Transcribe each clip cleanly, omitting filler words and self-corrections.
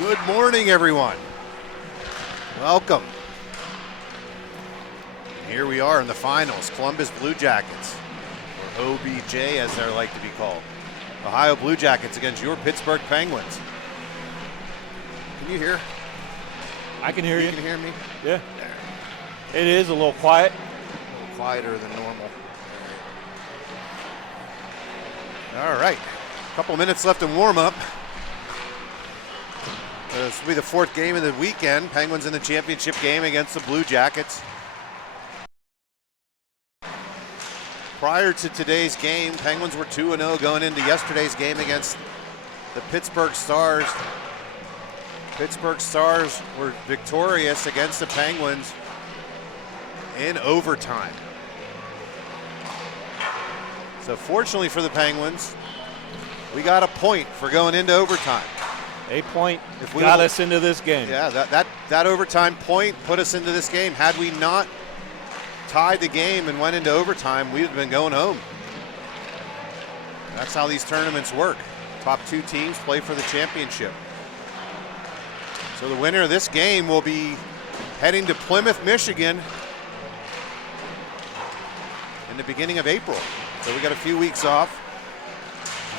Good morning, everyone. Welcome. Here we are in the finals. Columbus Blue Jackets, or OBJ as they're like to be called. Ohio Blue Jackets against your Pittsburgh Penguins. Can you hear? I can hear you. You can hear me? Yeah. It is a little quiet. A little quieter than normal. All right. A couple minutes left in warm-up. This will be the fourth game of the weekend. Penguins in the championship game against the Blue Jackets. Prior to today's game, Penguins were 2-0 going into yesterday's game against the Pittsburgh Stars. Pittsburgh Stars were victorious against the Penguins in overtime. So fortunately for the Penguins, we got a point for going into overtime. A point got us into this game. Yeah, that overtime point put us into this game. Had we not tied the game and went into overtime, we'd have been going home. That's how these tournaments work. Top two teams play for the championship. So the winner of this game will be heading to Plymouth, Michigan in the beginning of April. So we got a few weeks off,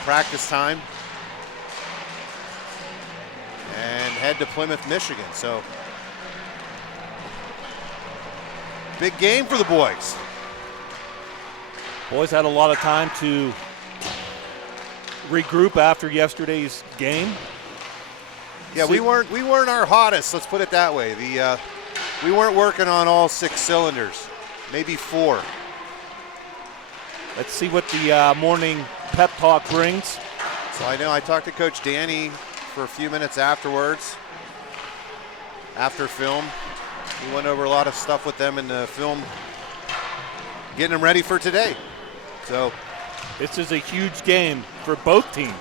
practice time, and head to Plymouth, Michigan. So big game for the boys. Boys had a lot of time to regroup after yesterday's game. Yeah, we weren't our hottest, let's put it that way. We weren't working on all 6 cylinders, maybe 4. Let's see what the morning pep talk brings. So I know I talked to Coach Danny for a few minutes afterwards, after film. We went over a lot of stuff with them in the film, getting them ready for today. So this is a huge game for both teams.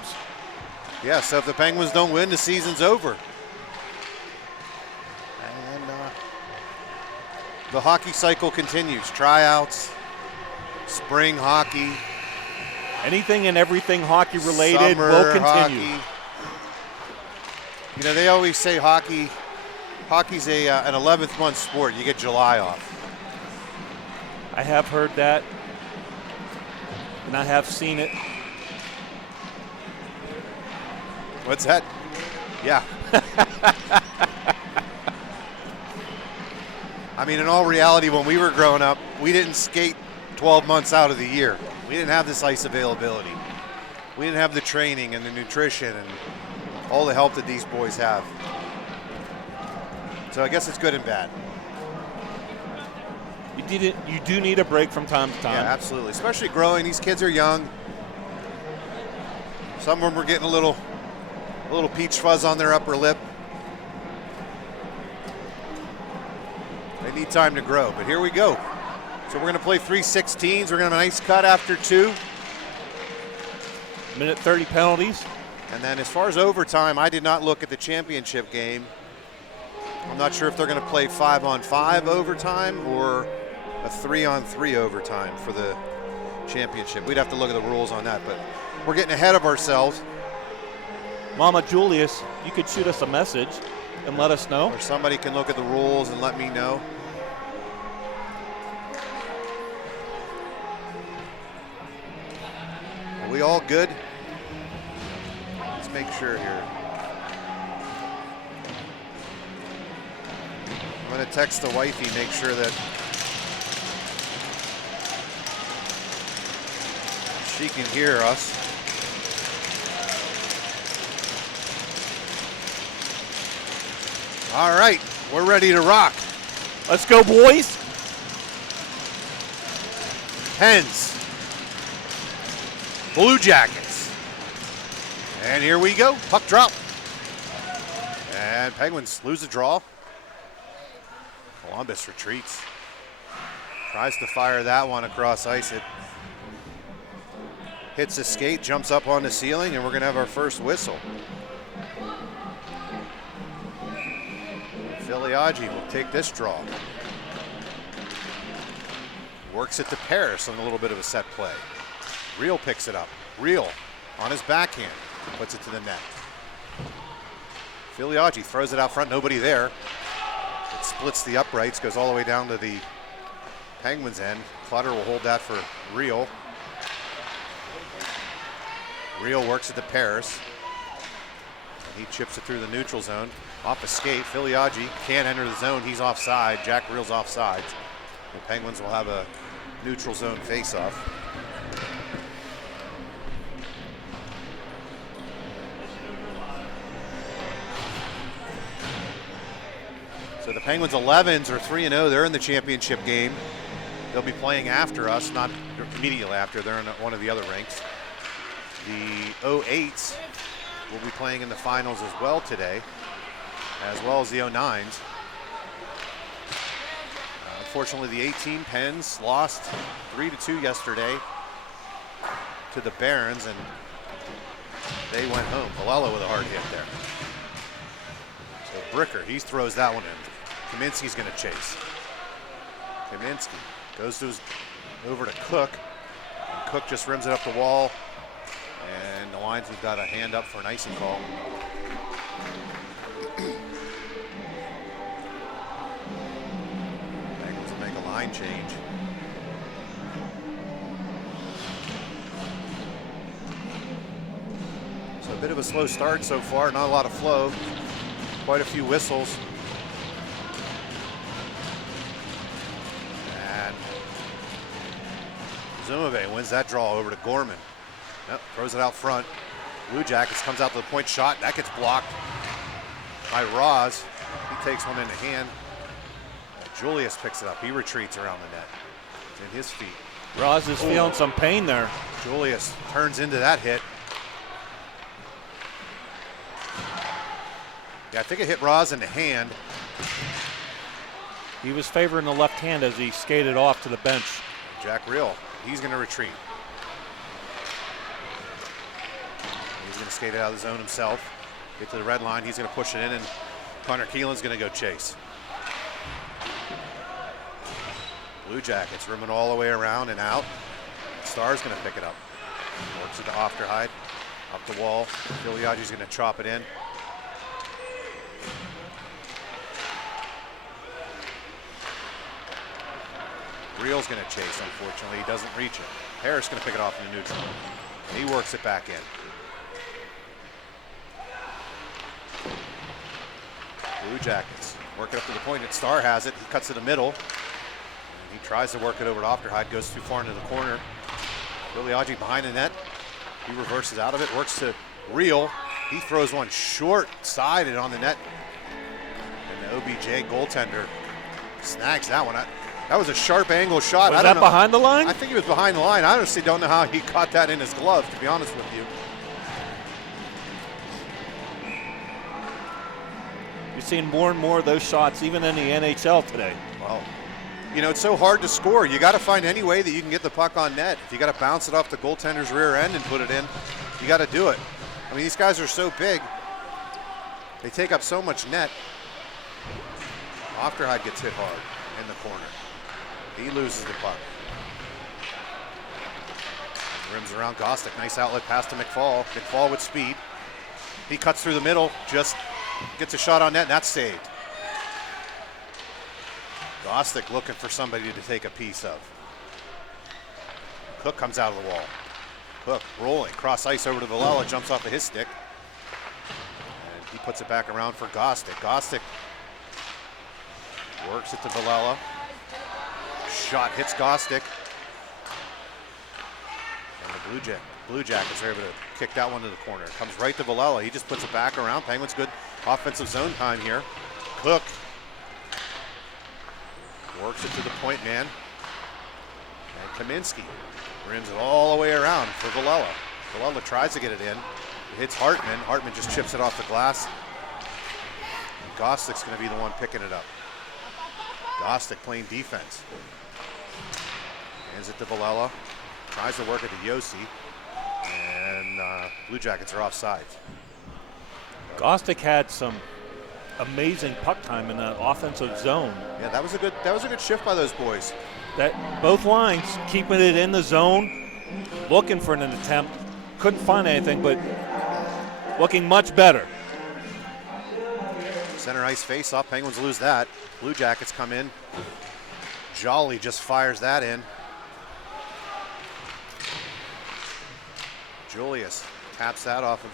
Yeah, so if the Penguins don't win, the season's over. And the hockey cycle continues. Tryouts, spring hockey. Anything and everything hockey related will continue. Hockey. You know, they always say hockey's an 11th month sport. You get July off. I have heard that, and I have seen it. What's that? Yeah. I mean, in all reality, when we were growing up, we didn't skate 12 months out of the year. We didn't have this ice availability. We didn't have the training and the nutrition and all the help that these boys have. So I guess it's good and bad. You do need a break from time to time. Yeah, absolutely. Especially growing. These kids are young. Some of them were getting a little peach fuzz on their upper lip. They need time to grow, but here we go. So we're going to play 3-16s. We're going to have a nice cut after 2. Minute 30 penalties. And then as far as overtime, I did not look at the championship game. I'm not sure if they're going to play 5-on-5 overtime or a 3-on-3 overtime for the championship. We'd have to look at the rules on that, but we're getting ahead of ourselves. Mama Julius, you could shoot us a message and let us know. Or somebody can look at the rules and let me know. Are we all good? Let's make sure here. I'm going to text the wifey, make sure that she can hear us. All right, we're ready to rock. Let's go, boys. Pens. Blue Jackets. And here we go, puck drop. And Penguins lose the draw. Columbus retreats. Tries to fire that one across ice. It hits the skate, jumps up on the ceiling, and we're going to have our first whistle. Filiaggi will take this draw. Works it to Paris on a little bit of a set play. Reel picks it up. Reel on his backhand, puts it to the net. Filiaggi throws it out front, nobody there. It splits the uprights, goes all the way down to the Penguins' end. Clutter will hold that for Real. Real works it to Paris. And he chips it through the neutral zone. Off a skate, Filiaggi can't enter the zone. He's offside. Jack Real's offside. The Penguins will have a neutral zone faceoff. So the Penguins 11s are 3-0. They're in the championship game. They'll be playing after us, not immediately after. They're in one of the other rinks. The 08s will be playing in the finals as well today, as well as the 09s. Unfortunately, the 18 Pens lost 3-2 yesterday to the Barons, and they went home. Palella with a hard hit there. So Bricker, he throws that one in. Kaminsky's going to chase. Kaminsky goes over to Cook. And Cook just rims it up the wall. And the linesman's got a hand up for an icing call. Penguins will make a line change. So a bit of a slow start so far, not a lot of flow. Quite a few whistles. And Zumave wins that draw over to Gorman. Yep, throws it out front. Blue Jackets comes out to the point shot. That gets blocked by Roz. He takes one in the hand. Julius picks it up. He retreats around the net. It's in his feet. Roz is feeling some pain there. Julius turns into that hit. Yeah, I think it hit Roz in the hand. He was favoring the left hand as he skated off to the bench. Jack Real, he's going to retreat. He's going to skate it out of the zone himself. Get to the red line. He's going to push it in, and Connor Keelan's going to go chase. Blue Jackets rimming all the way around and out. Star's going to pick it up. Works it to Ofterhide. Up the wall. Filiaggi's going to chop it in. Real's going to chase, unfortunately. He doesn't reach it. Harris going to pick it off in the neutral. He works it back in. Blue Jackets work it up to the point that Star has it. He cuts to the middle. And he tries to work it over to Ofterhide. Goes too far into the corner. Filiaggi behind the net. He reverses out of it. Works to Real. He throws one short-sided on the net. And the OBJ goaltender snags that one. That was a sharp angle shot. Was that behind the line? I think he was behind the line. I honestly don't know how he caught that in his glove, to be honest with you. You're seeing more and more of those shots, even in the NHL today. Well, you know, it's so hard to score. You got to find any way that you can get the puck on net. If you got to bounce it off the goaltender's rear end and put it in, you got to do it. I mean, these guys are so big. They take up so much net. Ofterhide gets hit hard in the corner. He loses the puck. Rims around Gostick. Nice outlet pass to McFall. McFall with speed. He cuts through the middle. Just gets a shot on net, and that's saved. Gostick looking for somebody to take a piece of. Cook comes out of the wall. Cook rolling. Cross ice over to Villela. Jumps off of his stick. And he puts it back around for Gostick. Gostick works it to Villela. Shot hits Gostick. And the Blue Jackets are able to kick that one to the corner. It comes right to Villela. He just puts it back around. Penguins good offensive zone time here. Cook works it to the point man. And Kaminsky rims it all the way around for Villela. Villela tries to get it in. It hits Hartman. Hartman just chips it off the glass. And Gostick's going to be the one picking it up. Gostick playing defense. Hands it to Villela. Tries to work it to Yossi. And Blue Jackets are offside. Gostick had some amazing puck time in the offensive zone. Yeah, that was a good shift by those boys. That both lines keeping it in the zone, looking for an attempt. Couldn't find anything, but looking much better. Center ice face-off. Penguins lose that. Blue Jackets come in. Jolly just fires that in. Julius taps that off of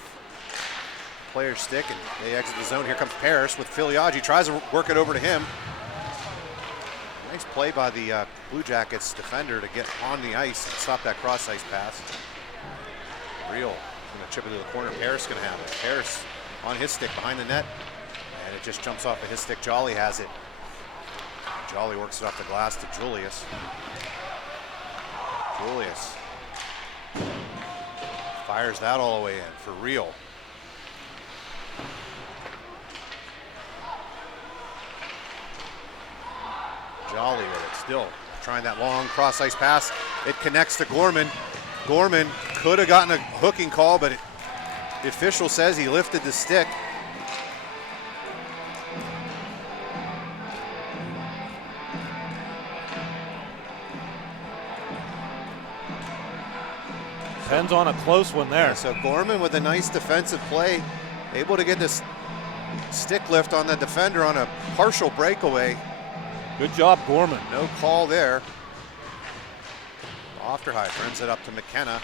player's stick, and they exit the zone. Here comes Parrish with Filiaggi. Tries to work it over to him. Nice play by the Blue Jackets defender to get on the ice and stop that cross-ice pass. Real going to chip it to the corner. Parrish going to have it. Parrish on his stick behind the net, and it just jumps off of his stick. Jolly has it. Jolly works it off the glass to Julius. Julius fires that all the way in for Real. Jolly with it still. Trying that long cross-ice pass. It connects to Gorman. Gorman could have gotten a hooking call, but the official says he lifted the stick. Depends on a close one there. Yeah, so Gorman with a nice defensive play, able to get this stick lift on the defender on a partial breakaway. Good job, Gorman. No call there. Ofterhide turns it up to McKenna.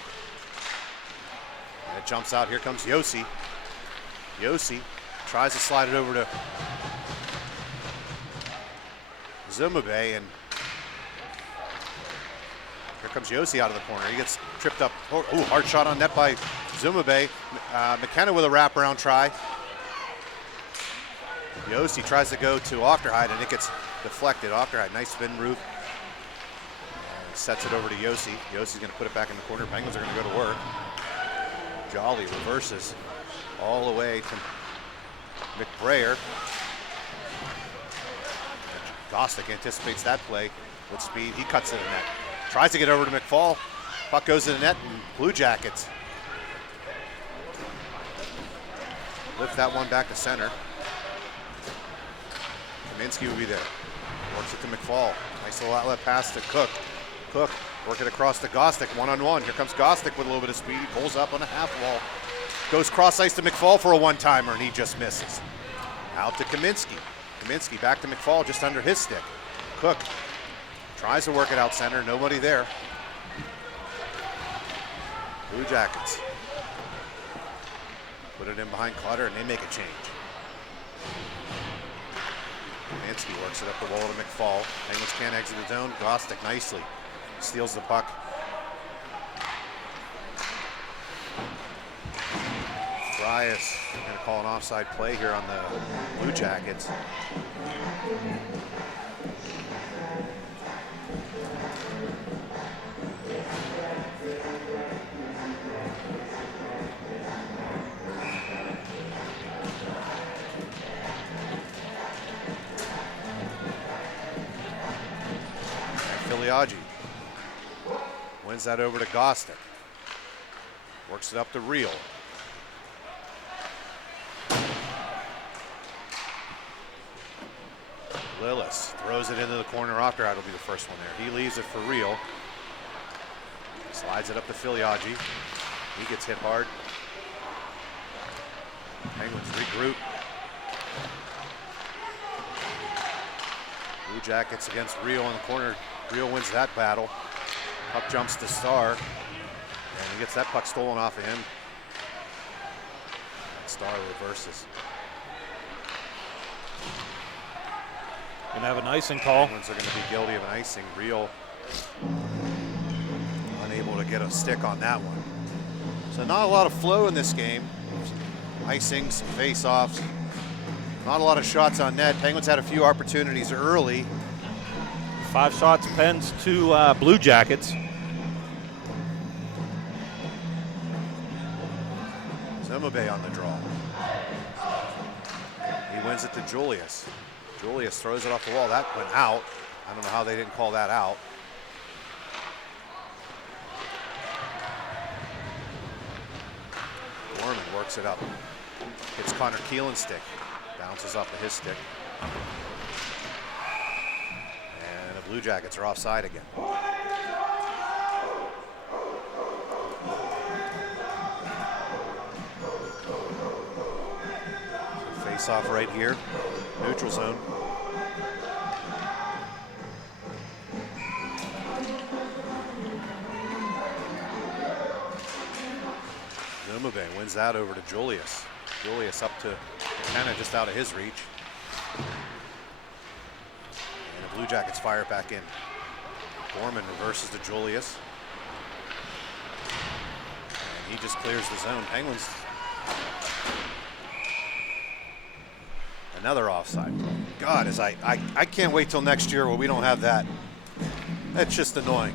And it jumps out. Here comes Yossi. Yossi tries to slide it over to Zumabe, and here comes Yossi out of the corner. He gets tripped up. Oh, hard shot on net by Zumabe. McKenna with a wraparound try. Yossi tries to go to Ofterhide, and it gets deflected. Ofterhide, nice spin route. And sets it over to Yossi. Yossi's going to put it back in the corner. Penguins are going to go to work. Jolly reverses all the way to McBrayer. Gostick anticipates that play with speed. He cuts to the net. Tries to get over to McFall. Puck goes to the net, and Blue Jackets lift that one back to center. Kaminsky will be there. Works it to McFall. Nice little outlet pass to Cook. Cook work it across to Gostick, one-on-one. Here comes Gostick with a little bit of speed. He pulls up on a half wall. Goes cross ice to McFall for a one-timer, and he just misses. Out to Kaminsky. Kaminsky back to McFall, just under his stick. Cook tries to work it out center. Nobody there. Blue Jackets put it in behind Clutter, and they make a change. Kaminsky works it up the wall to McFall. Penguins can't exit the zone. Gostick nicely steals the puck. Frias going to call an offside play here on the Blue Jackets. Filiaggi wins that over to Gostick. Works it up to Real. Lillis throws it into the corner. Ofterhide will be the first one there. He leaves it for Real. Slides it up to Filiaggi. He gets hit hard. Penguins regroup. Blue Jackets against Real in the corner. Real wins that battle. Puck jumps to Starr, and he gets that puck stolen off of him. And Starr reverses. Gonna have an icing call. Penguins are going to be guilty of an icing. Real unable to get a stick on that one. So not a lot of flow in this game. Icings, some face-offs. Not a lot of shots on net. Penguins had a few opportunities early. 5 shots, Pens to Blue Jackets. Zumabe on the draw. He wins it to Julius. Julius throws it off the wall. That went out. I don't know how they didn't call that out. Gorman works it up. Hits Connor Keelan's stick. Bounces off of his stick. And the Blue Jackets are offside again. Face off right here. Neutral zone. Zumube wins that over to Julius. Julius up to McKenna, just out of his reach. And the Blue Jackets fire it back in. Gorman reverses to Julius. And he just clears the zone. Penguins. Another offside. God, I can't wait till next year where we don't have that. That's just annoying.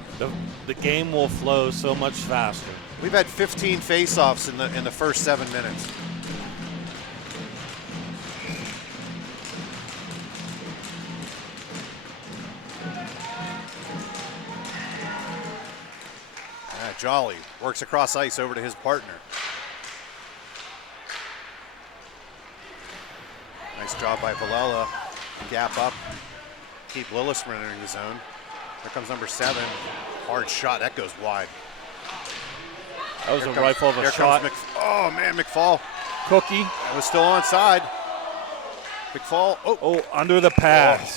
The game will flow so much faster. We've had 15 face-offs in the first 7 minutes. Jolly works across ice over to his partner. Nice job by Villela. Gap up. Keep Lillis from entering the zone. Here comes number 7. Hard shot. That goes wide. That was a rifle of a shot. Oh, man, McFall. Cookie. That was still onside. McFall. Oh, under the pass.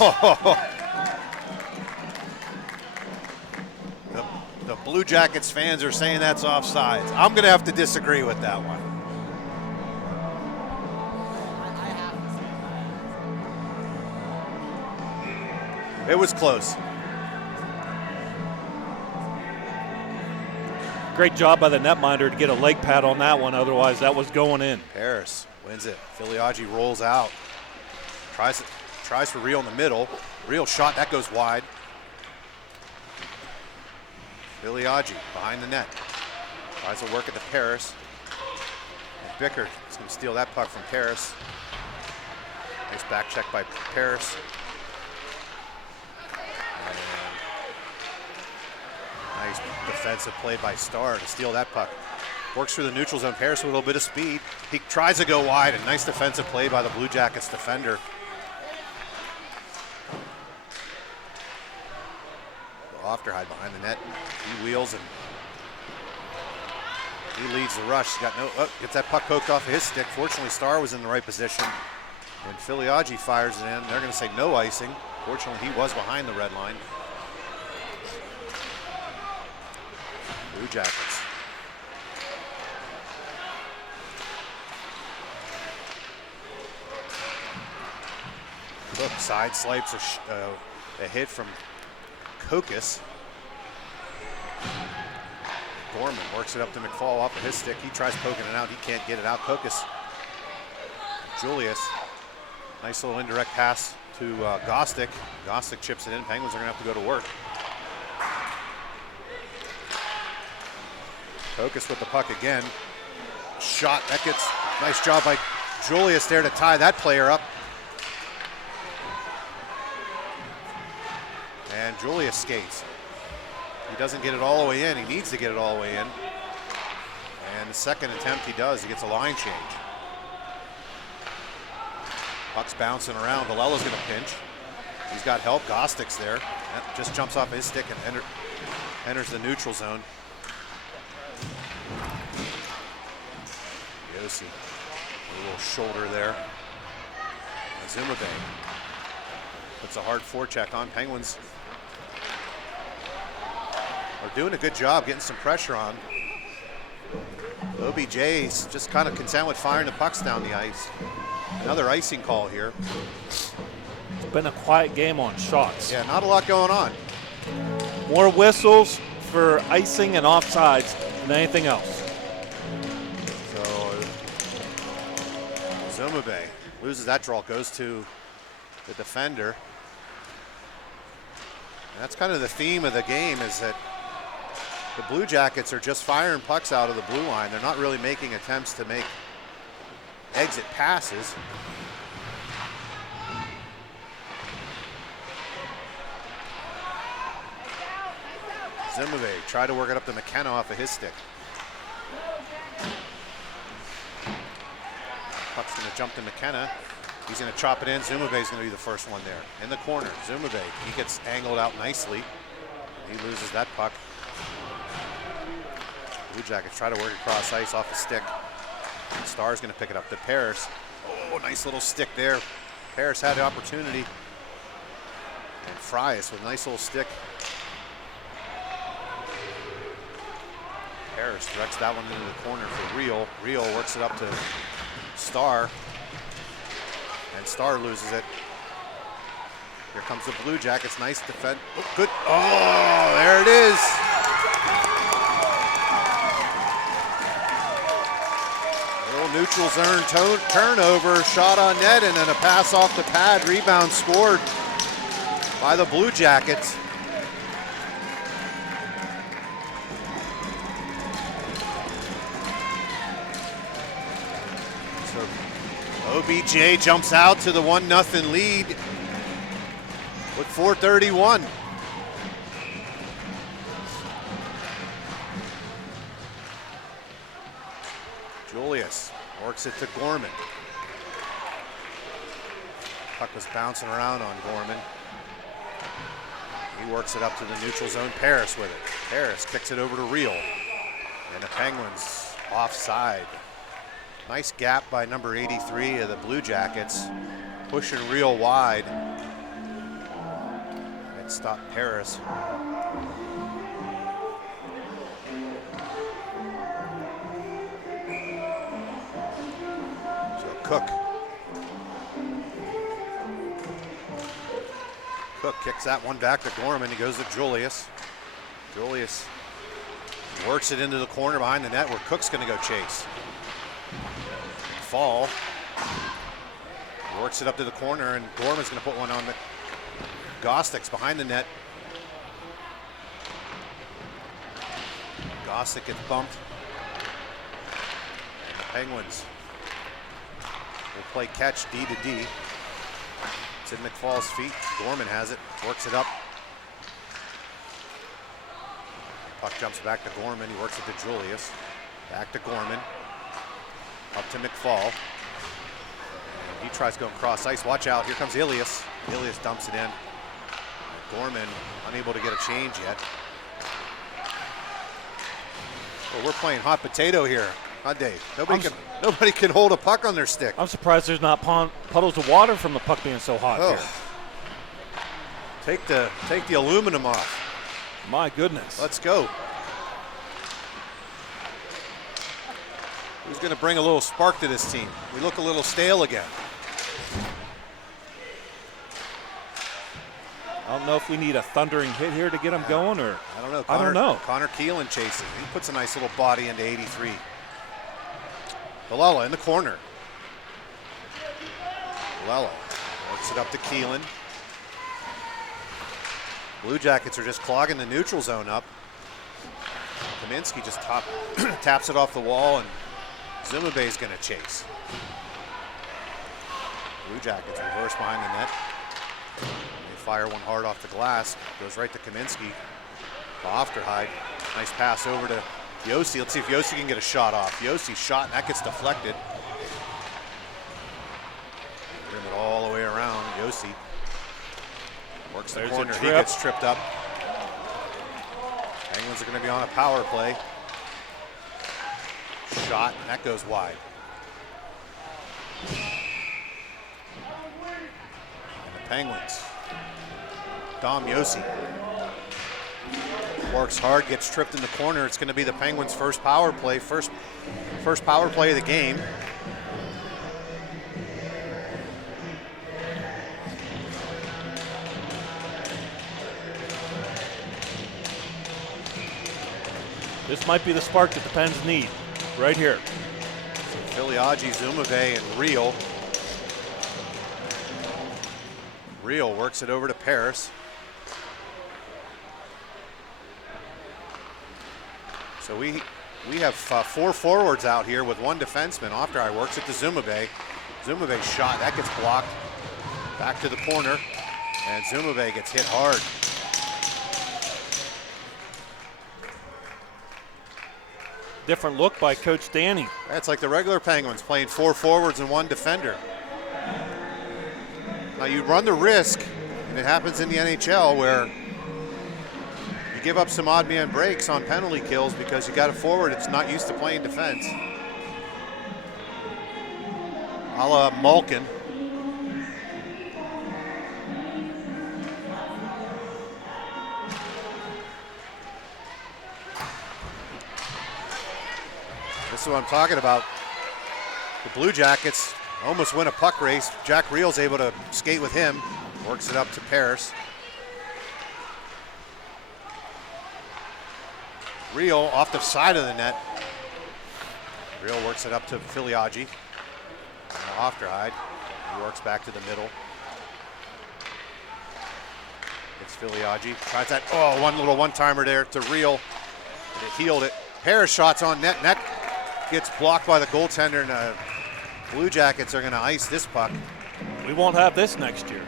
The Blue Jackets fans are saying that's offsides. I'm going to have to disagree with that one. It was close. Great job by the netminder to get a leg pad on that one. Otherwise, that was going in. Harris wins it. Filiaggi rolls out. Tries for Real in the middle. Real shot. That goes wide. Filiaggi behind the net. Tries to work at the Paris. And Bickert is going to steal that puck from Paris. Nice back check by Paris. Nice defensive play by Starr to steal that puck. Works through the neutral zone. Paris with a little bit of speed. He tries to go wide, and nice defensive play by the Blue Jackets defender. Ofterhide behind the net. He wheels and he leads the rush. He's got gets that puck poked off of his stick. Fortunately, Starr was in the right position. And Filiaggi fires it in. They're going to say no icing. Fortunately, he was behind the red line. Blue Jackets. Look, side swipes a hit from Kokis. Gorman works it up to McFall off of his stick. He tries poking it out. He can't get it out. Kokis. Julius. Nice little indirect pass to Gostick. Gostick chips it in. Penguins are going to have to go to work. Kokis with the puck again. Shot. That gets nice job by Julius there to tie that player up. And Julius skates. He doesn't get it all the way in. He needs to get it all the way in. And the second attempt he does. He gets a line change. Puck's bouncing around. Villela's going to pinch. He's got help. Gostick's there. That just jumps off his stick and enters the neutral zone. Yossi, a little shoulder there. Zumube puts a hard forecheck on. Penguins are doing a good job getting some pressure on. OBJ's just kind of content with firing the pucks down the ice. Another icing call here. It's been a quiet game on shots. Yeah, not a lot going on. More whistles for icing and offsides than anything else. So Zumube loses that draw, goes to the defender. And that's kind of the theme of the game, is that the Blue Jackets are just firing pucks out of the blue line. They're not really making attempts to make exit passes. Zumube tried to work it up to McKenna off of his stick. Puck's going to jump to McKenna. He's going to chop it in. Zumabe's going to be the first one there. In the corner, Zumube, he gets angled out nicely. He loses that puck. Blue Jackets try to work across ice off the stick. Starr's going to pick it up to Paris. Oh, nice little stick there Paris had the opportunity. And Fries with a nice little stick. Paris directs that one into the corner for Real. Real works it up to Star. And Star loses it. Here comes the Blue Jackets. Nice defense. Oh, good. Oh, there it is. Little neutral zone turnover. Shot on net and then a pass off the pad. Rebound scored by the Blue Jackets. So OBJ jumps out to the 1-0 lead with 4:31. Julius works it to Gorman. Puck was bouncing around on Gorman. He works it up to the neutral zone. Paris with it. Paris kicks it over to Real. And the Penguins offside. Nice gap by number 83 of the Blue Jackets. Pushing Real wide. It stopped Paris. So Cook. Cook kicks that one back to Gorman. He goes to Julius. Julius works it into the corner behind the net where Cook's going to go chase. Fall. Works it up to the corner and Gorman's going to put one on the Gostick's behind the net. Gostick gets bumped. And the Penguins will play catch D to D. It's in McFall's feet. Gorman has it, works it up. Puck jumps back to Gorman. He works it to Julius. Back to Gorman. Up to McFall. And he tries going cross ice. Watch out, here comes Ilias. Ilias dumps it in. Gorman unable to get a change yet. Well, we're playing hot potato here, huh, Dave? Nobody can hold a puck on their stick. I'm surprised there's not puddles of water from the puck being so hot here. Take the aluminum off. My goodness. Let's go. Who's going to bring a little spark to this team? We look a little stale again. I don't know if we need a thundering hit here to get him going, or I don't know. I don't know. Connor Keelan chasing. He puts a nice little body into 83. Villela in the corner. Villela works it up to Keelan. Blue Jackets are just clogging the neutral zone up. Kaminsky just taps it off the wall, and Zimabey's going to chase. Blue Jackets reverse behind the net. They fire one hard off the glass. Goes right to Kaminsky. To Ofterhide. Nice pass over to Yossi. Let's see if Yossi can get a shot off. Yossi shot, and that gets deflected. Bring it all the way around. Yossi works the corner. He gets tripped up. Penguins are going to be on a power play. Shot, and that goes wide. And the Penguins. Dom Yossi works hard, gets tripped in the corner. It's going to be the Penguins' first power play, first power play of the game. This might be the spark that the Pens need, right here. Filiagi, Zumabey, and Real. Real works it over to Paris. So we have 4 forwards out here with 1 defenseman. Ofterhide works it to Zumabey. Zumabey's shot, that gets blocked. Back to the corner, and Zumabey gets hit hard. Different look by Coach Danny. That's like the regular Penguins playing 4 forwards and 1 defender. Now you run the risk, and it happens in the NHL where you give up some odd man breaks on penalty kills because you got a forward that's not used to playing defense. A la Malkin. This is what I'm talking about. The Blue Jackets almost win a puck race. Jack Reel's able to skate with him. Works it up to Paris. Reel off the side of the net. Reel works it up to Filiaggi. Ofterhide. He works back to the middle. It's Filiaggi. Tries that. Oh, one little one-timer there to Reel. And it healed it. Paris shots on net. Net gets blocked by the goaltender, and the Blue Jackets are going to ice this puck. We won't have this next year.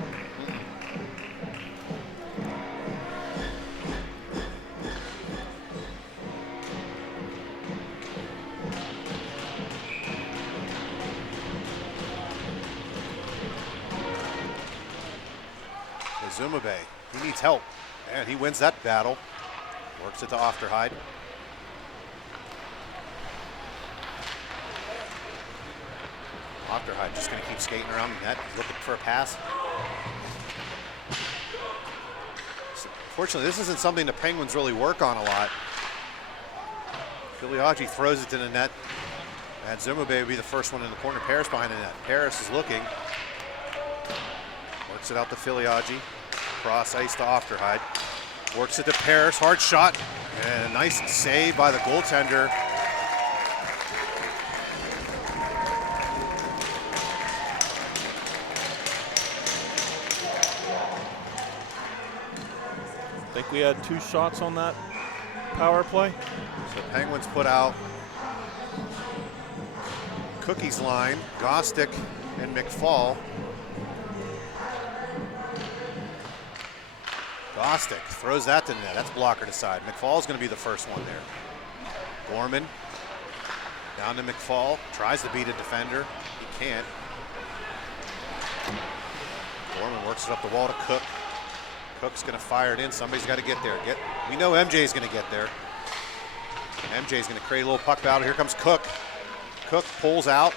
Zumabe, he needs help, and he wins that battle. Works it to Ofterhide. Ofterhide just going to keep skating around the net, looking for a pass. Fortunately, this isn't something the Penguins really work on a lot. Filiaggi throws it to the net, and Zumabe will be the first one in the corner. Paris behind the net. Paris is looking. Works it out to Filiaggi. Cross ice to Ofterhide. Works it to Paris. Hard shot. And a nice save by the goaltender. I think we had 2 shots on that power play. So the Penguins put out Cookie's line, Gostick and McFall. Gostick throws that to the net. That's blocker to side. McFall's going to be the first one there. Gorman down to McFall. Tries to beat a defender. He can't. Gorman works it up the wall to Cook. Cook's going to fire it in. Somebody's got to get there. We know MJ's going to get there. MJ's going to create a little puck battle. Here comes Cook. Cook pulls out.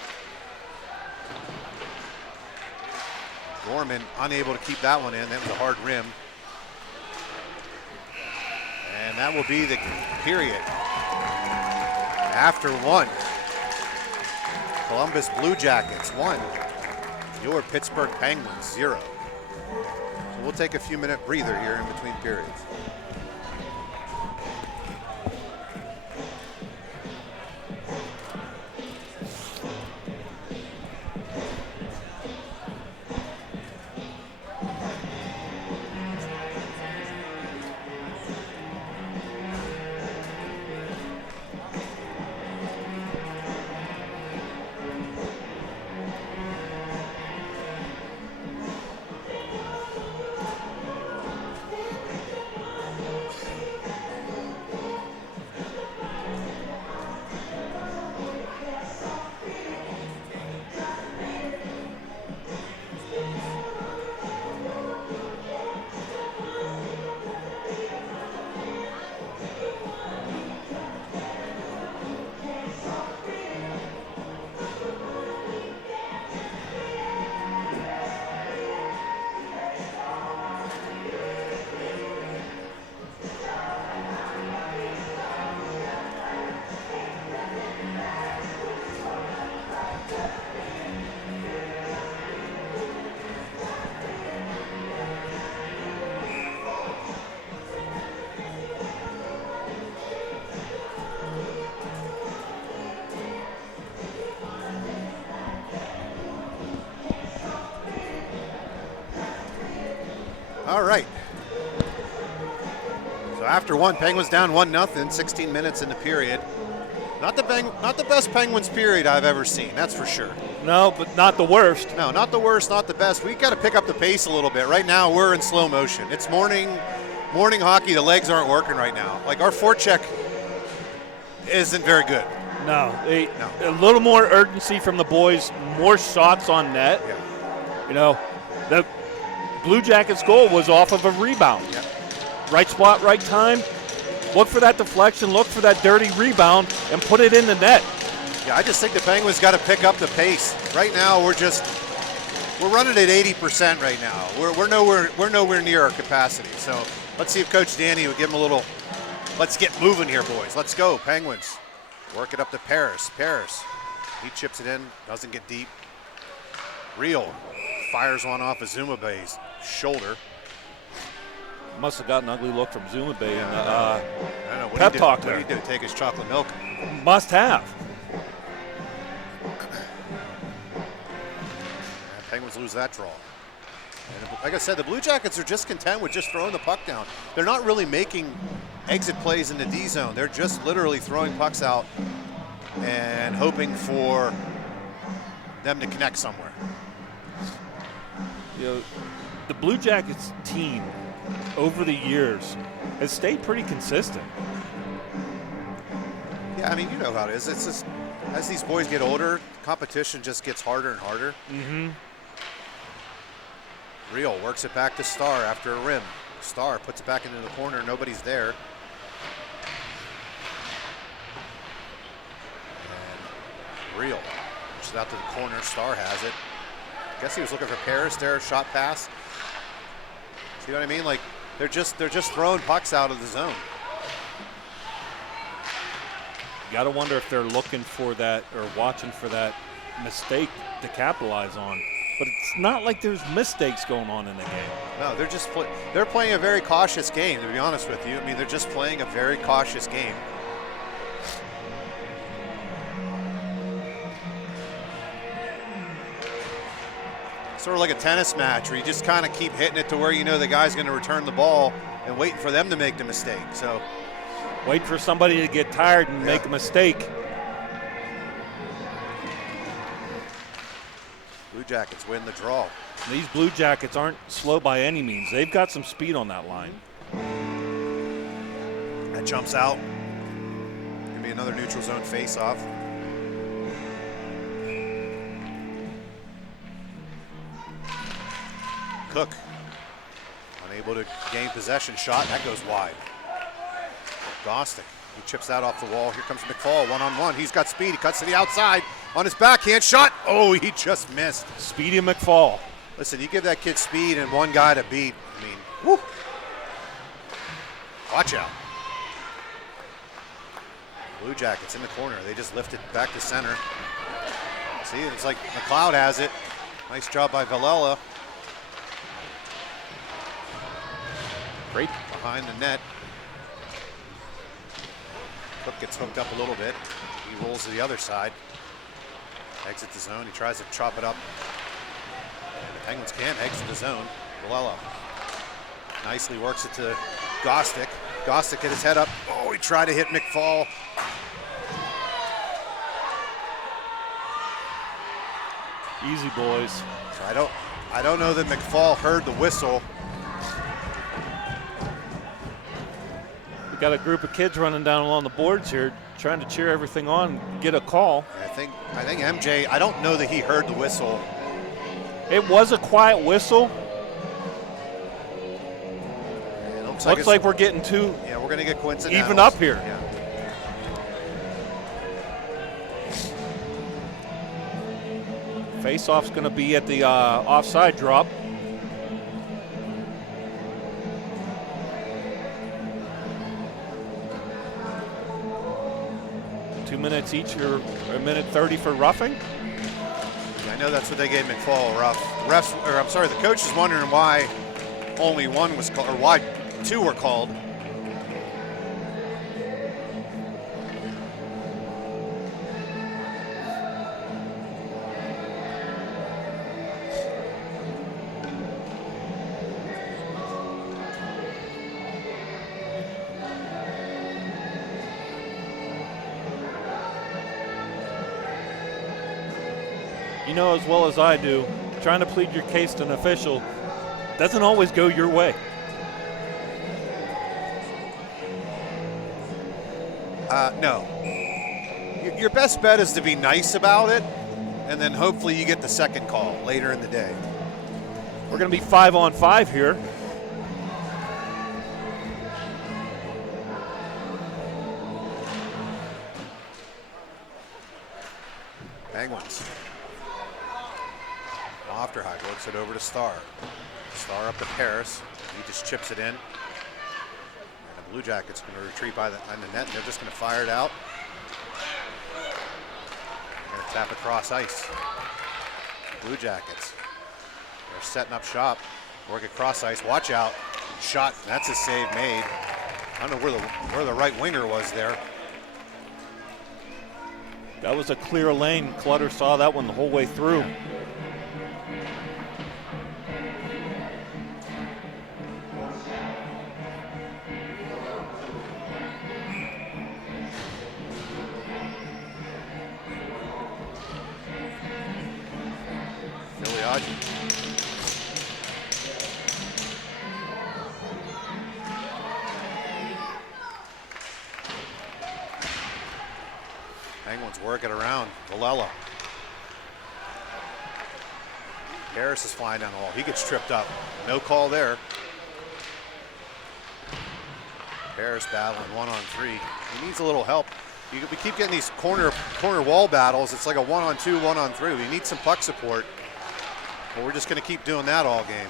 Gorman unable to keep that one in. That was a hard rim. And that will be the period. After 1. Columbus Blue Jackets 1. Your Pittsburgh Penguins 0. So we'll take a few minute breather here in between periods. All right. So after 1, Penguins down 1-0, 16 minutes in the period. Not the best Penguins period I've ever seen, that's for sure. No, but not the worst. No, not the worst, not the best. We've got to pick up the pace a little bit. Right now, we're in slow motion. It's morning hockey. The legs aren't working right now. Like, our forecheck isn't very good. No, a little more urgency from the boys, more shots on net. Yeah. You know, the Blue Jackets goal was off of a rebound. Yeah. Right spot, right time. Look for that deflection, look for that dirty rebound, and put it in the net. Yeah, I just think the Penguins got to pick up the pace. Right now, we're running at 80% right now. We're nowhere near our capacity. So let's see if Coach Danny would give them a little. Let's get moving here, boys. Let's go, Penguins. Work it up to Paris. Paris, he chips it in, doesn't get deep. Real fires one off of Zumabe's shoulder. Must have got an ugly look from Zumabe in the I don't know. pep talk What there. did he do? Take his chocolate milk? Must have. Penguins lose that draw. And like I said, the Blue Jackets are just content with just throwing the puck down. They're not really making exit plays in the D zone. They're just literally throwing pucks out and hoping for them to connect somewhere. You know, the Blue Jackets team over the years has stayed pretty consistent. Yeah, I mean, you know how it is. It's just, as these boys get older, competition just gets harder and harder. Mm-hmm. Real works it back to Starr after a rim. Starr puts it back into the corner. Nobody's there. And Real pushes it out to the corner. Starr has it. I guess he was looking for Paris there. Shot pass. See what I mean? Like they're just throwing pucks out of the zone. You got to wonder if they're looking for that or watching for that mistake to capitalize on. But it's not like there's mistakes going on in the game. No, they're just they're playing a very cautious game, to be honest with you. I mean, they're just playing a very cautious game. Sort of like a tennis match where you just kind of keep hitting it to where you know the guy's going to return the ball and waiting for them to make the mistake. So wait for somebody to get tired and make a mistake. Blue Jackets win the draw. These Blue Jackets aren't slow by any means. They've got some speed on that line. That jumps out. Gonna be another neutral zone face-off. Cook, unable to gain possession. Shot, that goes wide. Gostick, he chips that off the wall. Here comes McFall, one-on-one. He's got speed, he cuts to the outside. On his backhand shot, oh, he just missed. Speedy McFall. Listen, you give that kid speed and one guy to beat, I mean, whoo. Watch out. Blue Jackets in the corner. They just lift it back to center. See, it's like McLeod has it. Nice job by Villela. Great behind the net. Cook gets hooked up a little bit. He rolls to the other side. Exit the zone. He tries to chop it up. The Penguins can't exit the zone. Villela nicely works it to Gostick. Gostick hit his head up. Oh, he tried to hit McFall. Easy, boys. So I don't know that McFall heard the whistle. We got a group of kids running down along the boards here, trying to cheer everything on, get a call. I think MJ, I don't know that he heard the whistle. It was a quiet whistle. It looks like we're getting two. Yeah, we're going to get coincidentals. Even up here. Yeah. Face-off's going to be at the offside drop. Two minutes each, or a minute 30 for roughing. Yeah, I know that's what they gave McFall a rough. The coach is wondering why only one was called, or why two were called. You know as well as I do, trying to plead your case to an official doesn't always go your way. No. Your best bet is to be nice about it, and then hopefully you get the second call later in the day. We're going to be 5-on-5 here. Penguins. Ofterhide works it over to Starr. Starr up to Paris. He just chips it in. And the Blue Jackets going to retreat by the net. They're just going to fire it out. Tap across ice. Blue Jackets. They're setting up shop. Work across ice. Watch out. Shot. That's a save made. I don't know where the right winger was there. That was a clear lane. Clutter saw that one the whole way through. Yeah. Penguins work it around. Valella. Harris is flying down the wall. He gets tripped up. No call there. Harris battling 1-on-3. He needs a little help. We keep getting these corner wall battles. It's like a 1-on-2, 1-on-3. We need some puck support. But we're just going to keep doing that all game.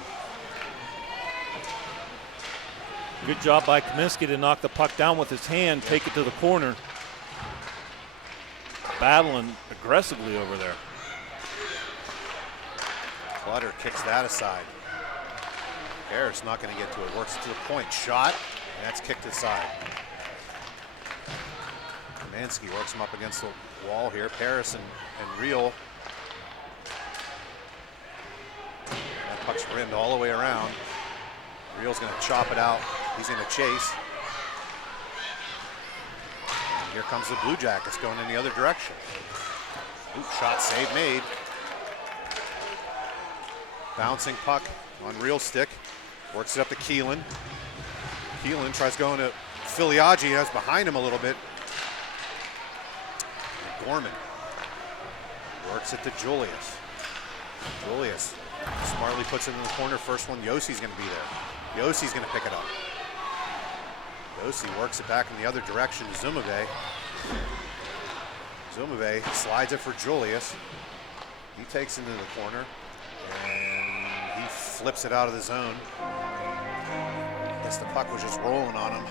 Good job by Kaminsky to knock the puck down with his hand, take it to the corner. Battling aggressively over there. Clutter kicks that aside. Harris not going to get to it. Works to the point. Shot. And that's kicked aside. Kaminsky works him up against the wall here. Paris and Real. That puck's rimmed all the way around. Real's going to chop it out. He's going to chase. And here comes the Blue Jackets going in the other direction. Ooh, shot save made. Bouncing puck on Real stick. Works it up to Keelan. Keelan tries going to Filiaggi. That's behind him a little bit. And Gorman works it to Julius. Julius smartly puts it in the corner. First one, Yossi's going to be there. Yossi's going to pick it up. Yossi works it back in the other direction to Zumabay. Zumabay slides it for Julius. He takes it into the corner and he flips it out of the zone. I guess the puck was just rolling on him.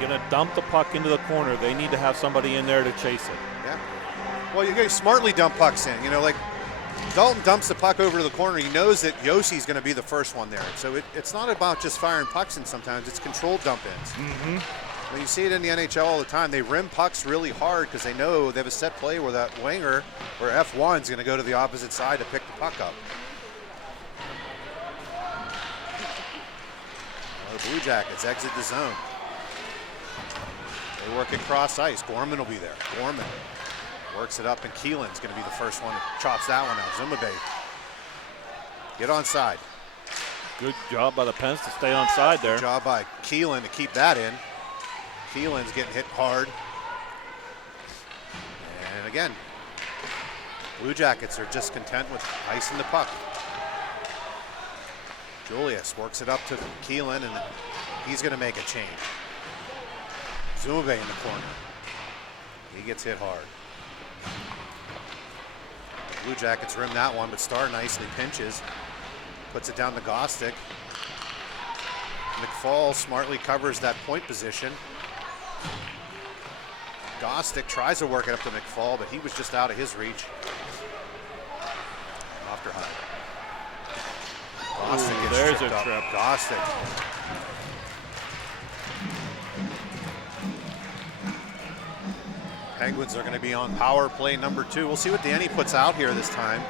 Gonna dump the puck into the corner. They need to have somebody in there to chase it. Yeah. Well, you guys smartly dump pucks in. You know, like Dalton dumps the puck over to the corner. He knows that Yossi's going to be the first one there. So it's not about just firing pucks in sometimes. It's controlled dump-ins. Mm-hmm. Well, you see it in the NHL all the time. They rim pucks really hard because they know they have a set play where that winger or F1 is going to go to the opposite side to pick the puck up. Well, the Blue Jackets exit the zone. They work across ice. Gorman will be there. Gorman works it up, and Keelan's going to be the first one that chops that one out. Zumabay, get on side. Good job by the Pens to stay on side there. Good job by Keelan to keep that in. Keelan's getting hit hard. And again, Blue Jackets are just content with icing the puck. Julius works it up to Keelan, and he's going to make a change. Zumabay in the corner. He gets hit hard. Blue Jackets rim that one, but Starr nicely pinches. Puts it down to Gostick. McFall smartly covers that point position. Gostick tries to work it up to McFall, but he was just out of his reach. After high. Gostick gets tripped up. Trip. Gostick. Penguins are going to be on power play number 2. We'll see what Danny puts out here this time.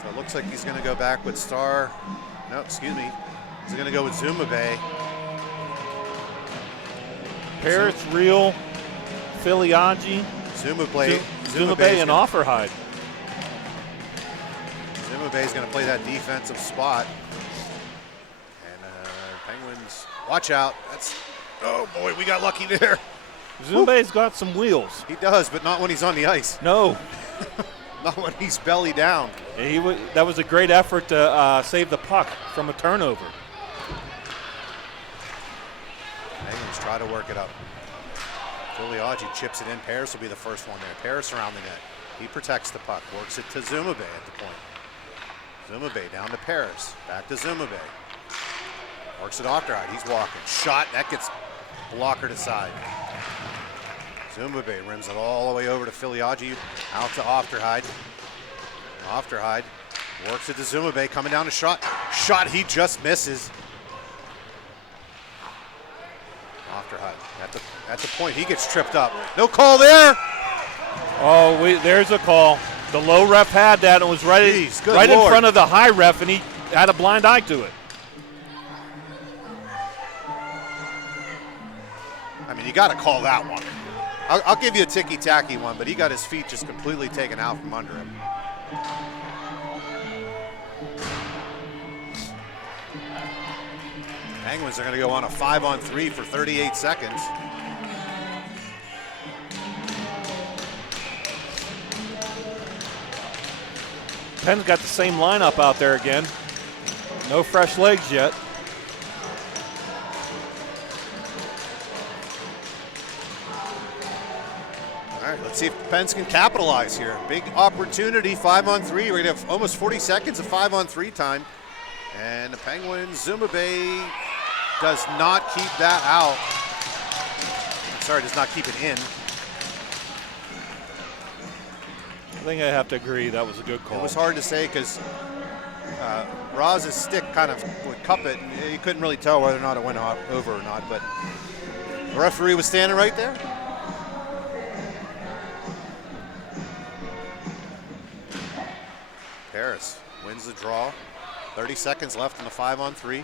So it looks like he's going to go back with Starr. No, excuse me. He's going to go with Zumabay. Paris, Real, Filiaggi, Zumabay, and Offerhide. Zumabay's going to play that defensive spot. And Penguins, watch out. That's, oh boy, we got lucky there. Zumabay's got some wheels. He does, but not when he's on the ice. No. Not when he's belly down. Yeah, that was a great effort to save the puck from a turnover. Penguins try to work it up. Filiaggi chips it in. Paris will be the first one there. Paris around the net. He protects the puck, works it to Zumabay at the point. Zumabay down to Paris, back to Zumabay. Works it off to Hyde, he's walking. Shot, that gets blockered aside. Zumabay rims it all the way over to Filiaggi, out to Ofterhide. Ofterhide works it to Zumabay, coming down to shot. Shot, he just misses. Ofterhide at the point, he gets tripped up. No call there. Oh, there's a call. The low ref had that and was right in front of the high ref, and he had a blind eye to it. I mean, you got to call that one. I'll give you a ticky-tacky one, but he got his feet just completely taken out from under him. Penguins are going to go on a 5-on-3 for 38 seconds. Penn's got the same lineup out there again. No fresh legs yet. All right, let's see if the Pens can capitalize here. Big opportunity, 5-on-3. We're going to have almost 40 seconds of 5-on-3 time. And the Penguins, Zumabay does not keep that out. Sorry, does not keep it in. I think I have to agree that was a good call. It was hard to say because Roz's stick kind of would cup it. And you couldn't really tell whether or not it went over or not, but the referee was standing right there. Paris wins the draw. 30 seconds left in the 5-on-3.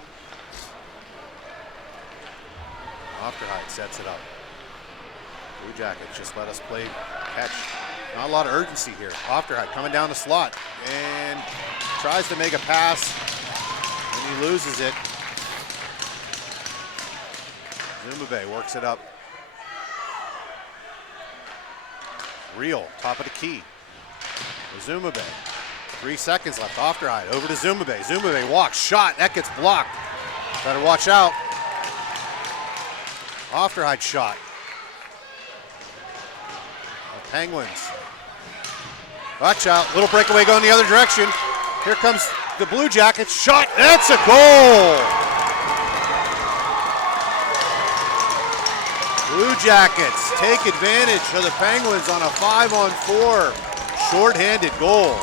Ofterhide sets it up. Blue Jackets just let us play catch. Not a lot of urgency here. Ofterhide coming down the slot and tries to make a pass, and he loses it. Zumabay works it up. Real, top of the key. Zumabay. 3 seconds left. Ofterhide over to Zumabay. Zumabay walks, shot, that gets blocked. Better watch out. Ofterhide shot. The Penguins. Watch out, little breakaway going the other direction. Here comes the Blue Jackets, shot, that's a goal! Blue Jackets take advantage of the Penguins on a 5-on-4 shorthanded goal.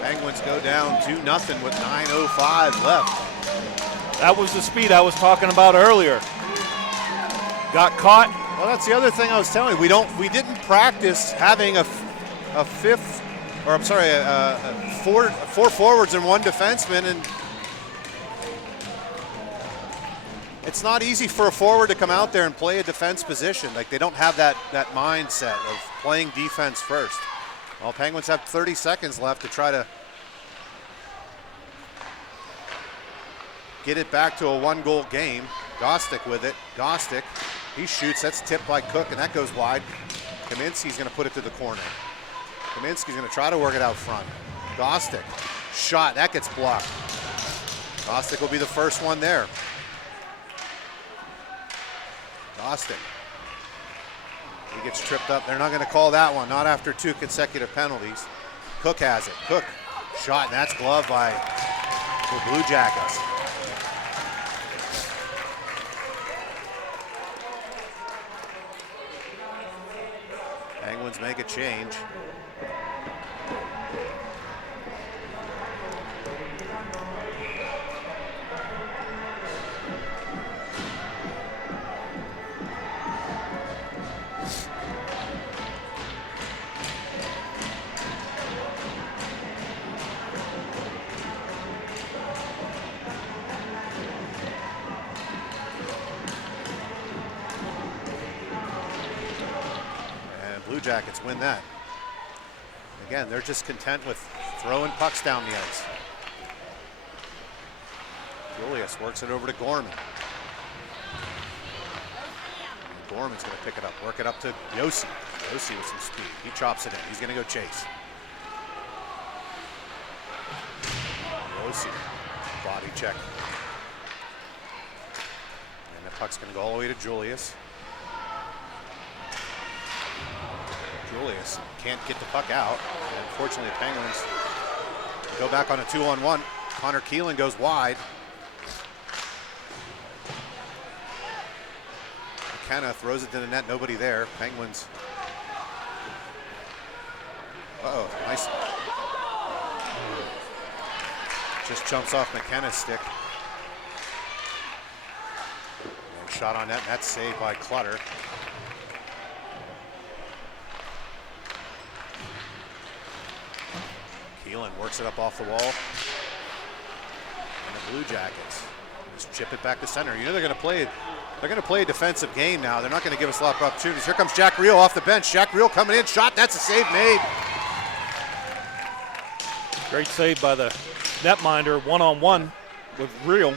Penguins go down 2-0 with 9:05 left. That was the speed I was talking about earlier. Got caught. Well, that's the other thing I was telling you. We didn't practice having a four forwards and one defenseman, and it's not easy for a forward to come out there and play a defense position. Like, they don't have that mindset of playing defense first. Well, Penguins have 30 seconds left to try to get it back to a 1-goal game. Gostick with it. Gostick, he shoots. That's tipped by Cook, and that goes wide. Kaminsky's going to put it to the corner. Kaminsky's going to try to work it out front. Gostick, shot. That gets blocked. Gostick will be the first one there. Gostick. He gets tripped up. They're not going to call that one, not after 2 consecutive penalties. Cook has it. Cook, shot, and that's gloved by the Blue Jackets. Penguins make a change. Jackets win that. Again, they're just content with throwing pucks down the ice. Julius works it over to Gorman. Gorman's going to pick it up, work it up to Yossi. Yossi with some speed. He chops it in. He's going to go chase. Yossi, body check. And the Puck's going to go all the way to Julius. Julius can't get the puck out. And unfortunately, the Penguins go back on a 2-on-1. Connor Keelan goes wide. McKenna throws it to the net, nobody there. Penguins. Uh-oh, nice. Just jumps off McKenna's stick. And shot on net, and that's saved by Clutter. Keelan works it up off the wall. And the Blue Jackets just chip it back to center. You know they're going to play a defensive game now. They're not going to give us a lot of opportunities. Here comes Jack Reel off the bench. Jack Reel coming in, shot, that's a save made. Great save by the netminder, one-on-one with Reel.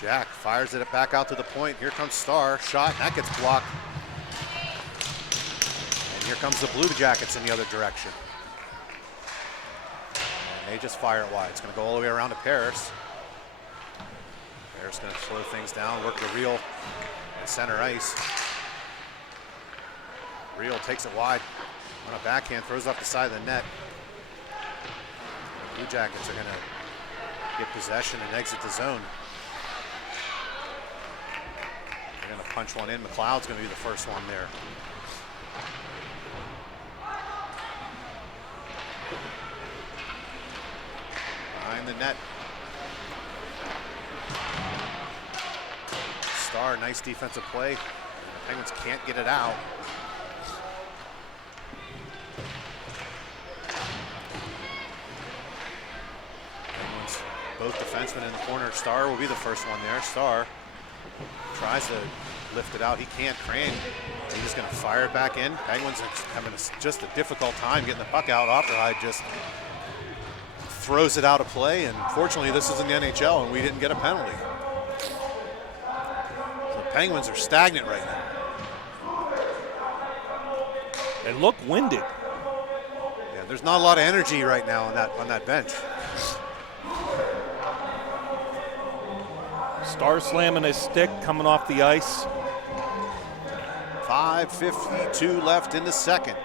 Jack fires it back out to the point. Here comes Starr, shot, that gets blocked. And here comes the Blue Jackets in the other direction. And they just fire it wide. It's going to go all the way around to Paris. Paris going to slow things down, work the Reel at center ice. Reel takes it wide on a backhand, throws off the side of the net. The Blue Jackets are going to get possession and exit the zone. They're going to punch one in. McLeod's going to be the first one there. Behind the net. Starr, nice defensive play. The Penguins can't get it out. Penguins, both defensemen in the corner. Starr will be the first one there. Starr tries to lift it out. He can't. Crane, he's just going to fire it back in. Penguins are having just a difficult time getting the puck out. Opperheide just throws it out of play, and fortunately this is in the NHL and we didn't get a penalty. Penguins are stagnant right now. They look winded. Yeah, there's not a lot of energy right now on that bench. Starr slamming his stick, coming off the ice. 5:52 left in the second.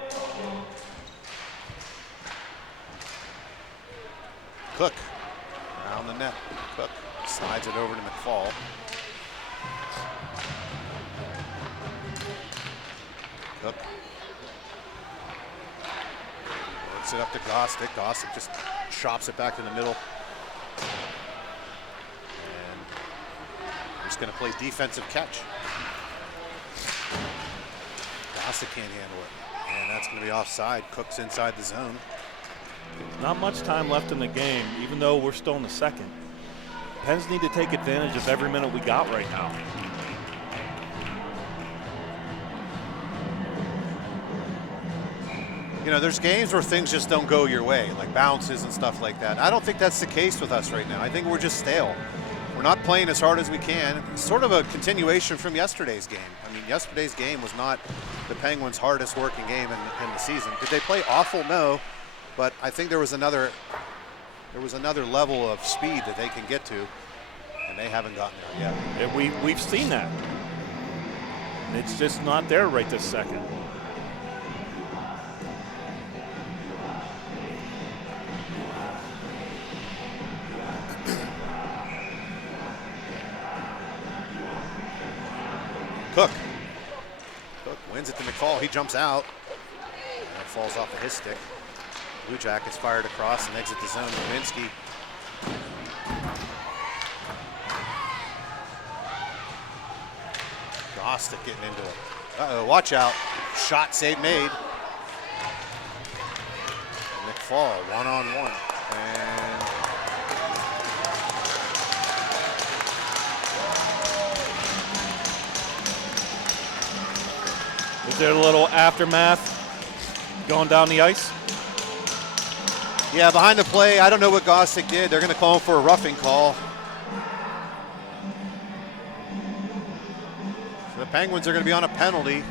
Cook around the net. Cook slides it over to McFall. Cook works it up to Gostick. Gostick just chops it back in the middle. And we're just going to play defensive catch. Gostick can't handle it. And that's going to be offside. Cook's inside the zone. Not much time left in the game, even though we're still in the second. Pens need to take advantage of every minute we got right now. You know, there's games where things just don't go your way, like bounces and stuff like that. I don't think that's the case with us right now. I think we're just stale. We're not playing as hard as we can. It's sort of a continuation from yesterday's game. I mean, yesterday's game was not the Penguins' hardest working game in the season. Did they play awful? No, but I think there was another level of speed that they can get to, and they haven't gotten there yet. Yeah, we've seen that. It's just not there right this second. Cook wins it to McFall. He jumps out. And it falls off of his stick. Blue Jackets fired across and exit the zone. Lewinsky. Gostick getting into it. Uh-oh, watch out. Shot, save made. McFall, one-on-one. And is there a little aftermath going down the ice? yeah, behind the play, I don't know what Gostick did. They're going to call him for a roughing call. So the Penguins are going to be on a penalty.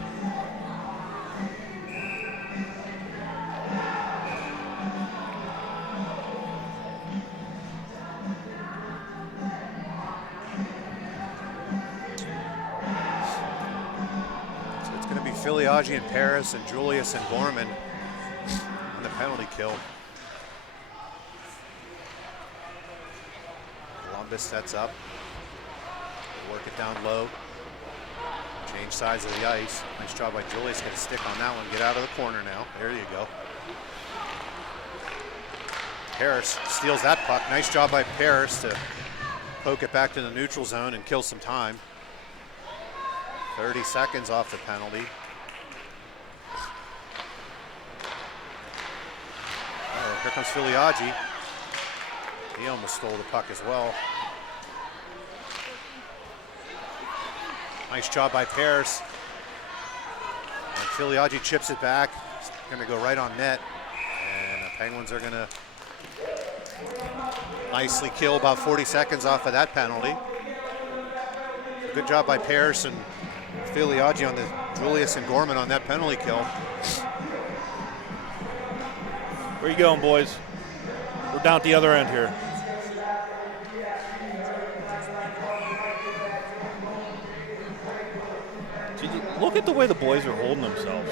Filiaggi and Paris and Julius and Gorman on the penalty kill. Columbus sets up. Work it down low. Change sides of the ice. Nice job by Julius. Get a stick on that one. Get out of the corner now. There you go. Paris steals that puck. Nice job by Paris to poke it back to the neutral zone and kill some time. 30 seconds off the penalty. Oh, here comes Filiaggi. He almost stole the puck as well. Nice job by Paris. And Filiaggi chips it back. It's going to go right on net. And the Penguins are going to nicely kill about 40 seconds off of that penalty. Good job by Paris and Filiaggi on the Julius and Gorman on that penalty kill. Where you going, boys? We're down at the other end here. Look at the way the boys are holding themselves.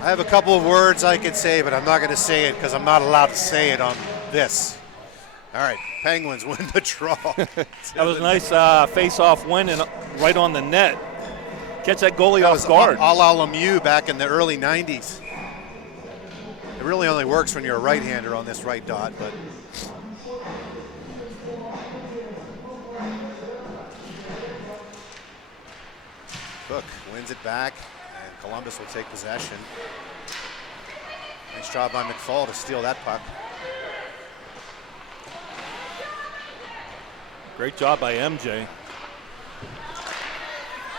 I have a couple of words I could say, but I'm not going to say it because I'm not allowed to say it on this. All right, Penguins win the draw. That was a nice face-off win and right on the net. Catch that goalie off guard. A la Lemieux back in the early 90s. It really only works when you're a right-hander on this right dot, but Cook wins it back, and Columbus will take possession. Nice job by McFall to steal that puck. Great job by MJ.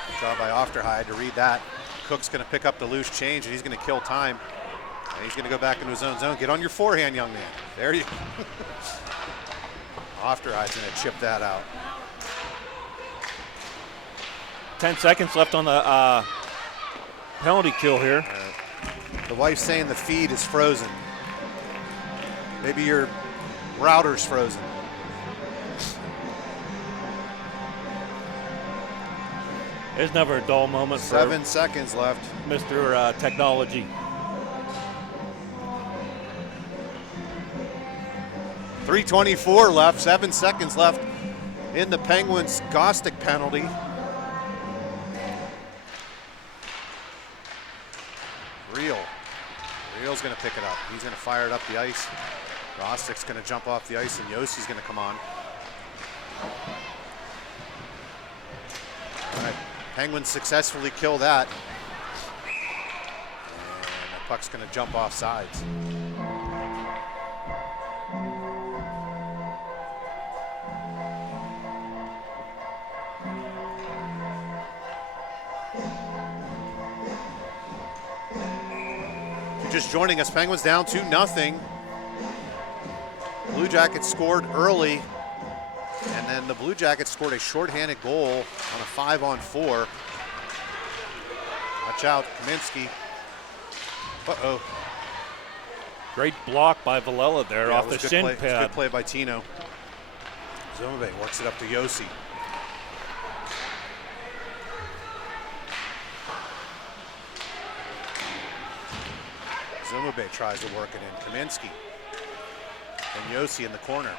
Good job by Ofterheide to read that. Cook's going to pick up the loose change, and he's going to kill time. And he's going to go back into his own zone. Get on your forehand, young man. There you go. Ofterheide's going to chip that out. 10 seconds left on the penalty kill here. The wife's saying the feed is frozen. Maybe your router's frozen. There's never a dull moment for 7 seconds left. Mr. Technology. .324 left, 7 seconds left in the Penguins' Gostick penalty. Real's going to pick it up. He's going to fire it up the ice. Gostick's going to jump off the ice, and Yossi's going to come on. All right, Penguins successfully kill that. And the puck's going to jump off sides. Just joining us, Penguins down 2-0. Blue Jackets scored early, and then the Blue Jackets scored a shorthanded goal on a 5-on-4. Watch out, Kaminsky. Uh-oh. Great block by Villela there off the shin pad. Good play by Tino. Zombe works it up to Yossi. Zumube tries to work it in. Kaminsky and Yossi in the corner.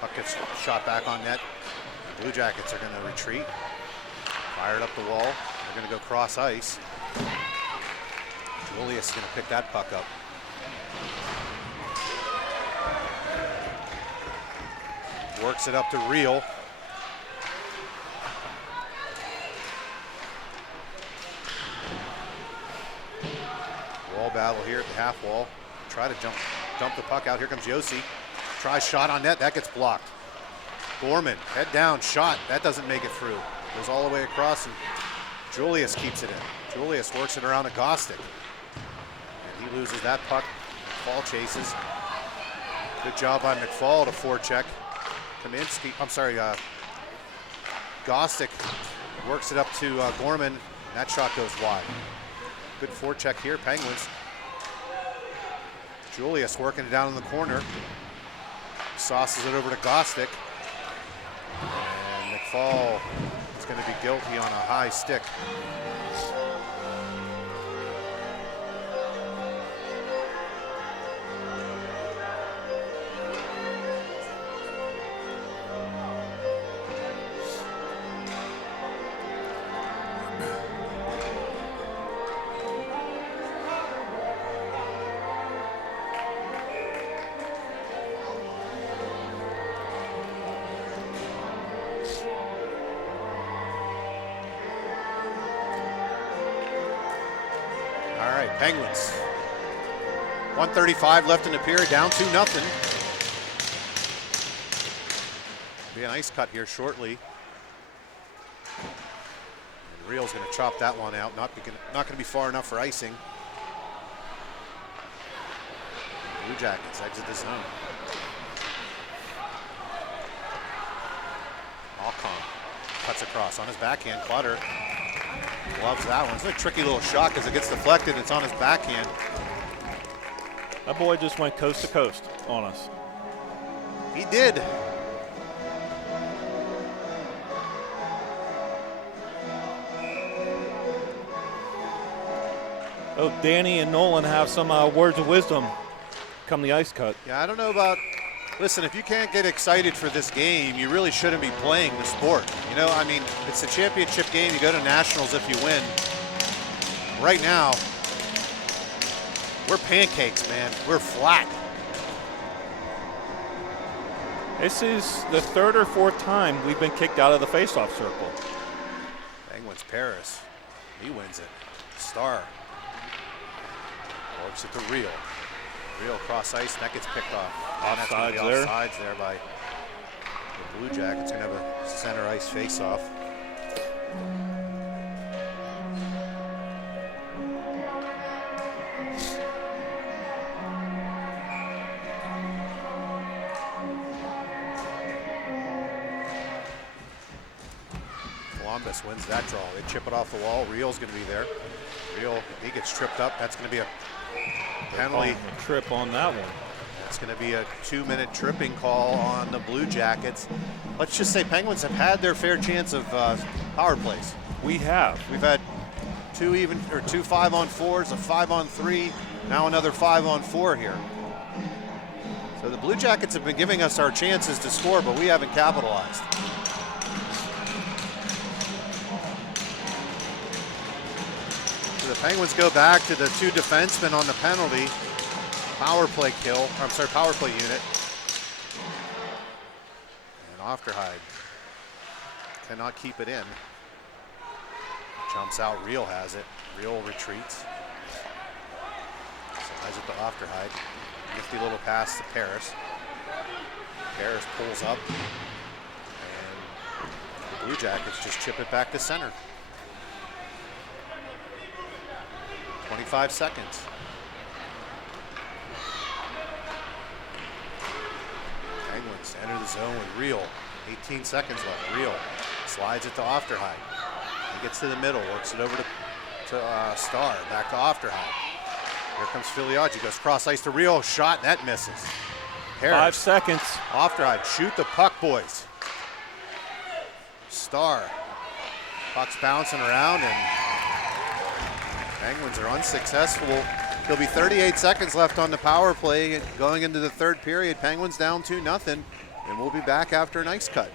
Puck gets shot back on net. The Blue Jackets are going to retreat. Fired up the wall. They're going to go cross ice. Julius is going to pick that puck up. Works it up to Real. Wall battle here at the half wall. Try to dump the puck out. Here comes Yossi. Tries shot on net. That gets blocked. Gorman, head down, shot. That doesn't make it through. Goes all the way across, and Julius keeps it in. Julius works it around to Gostick. And he loses that puck. McFall chases. Good job by McFall to forecheck. Kaminsky, Gostick works it up to Gorman. And that shot goes wide. Good forecheck here, Penguins. Julius working it down in the corner. Sauces it over to Gostick. And McFall is going to be guilty on a high stick. Penguins. 1:35 left in the period, down 2-0. Be an ice cut here shortly. And Real's going to chop that one out. Not going to be far enough for icing. Blue Jackets exit the zone. Alcon cuts across on his backhand. Clutter loves that one. It's a tricky little shot because it gets deflected. It's on his backhand. That boy just went coast to coast on us. He did. Oh, Danny and Nolan have some words of wisdom come the ice cut. Yeah, I don't know about. Listen, if you can't get excited for this game, you really shouldn't be playing the sport. You know, I mean, it's a championship game. You go to nationals if you win. Right now, we're pancakes, man. We're flat. This is the third or fourth time we've been kicked out of the faceoff circle. Penguins Paris. He wins it. Star. Works it to Real. Real cross ice, that gets picked off. Offsides there. Offsides there by the Blue Jackets. Going to have a center ice face-off. Columbus wins that draw. They chip it off the wall. Real's going to be there. Real, he gets tripped up. That's going to be a penalty. A trip on that one. It's going to be a 2-minute tripping call on the Blue Jackets. Let's just say Penguins have had their fair chance of power plays. We have. We've had two 5-on-4s, a 5-on-3, now another 5-on-4 here. So the Blue Jackets have been giving us our chances to score, but we haven't capitalized. So the Penguins go back to the two defensemen on the penalty. Power play kill, power play unit. And Ofterhide cannot keep it in. Jumps out, Real has it. Real retreats. Slides it to Ofterhide. Nifty little pass to Paris. Paris pulls up. And the Blue Jackets just chip it back to center. 25 seconds. Penguins enter the zone with Real. 18 seconds left. Real slides it to Ofterhide. He gets to the middle, works it over to Star. Back to Ofterhide. Here comes Filiaggi. Goes cross ice to Real. Shot, that misses. Paris. 5 seconds. Ofterhide, shoot the puck, boys. Star. Puck's bouncing around, and Penguins are unsuccessful. There'll be 38 seconds left on the power play going into the third period. Penguins down 2-0, and we'll be back after an ice cut.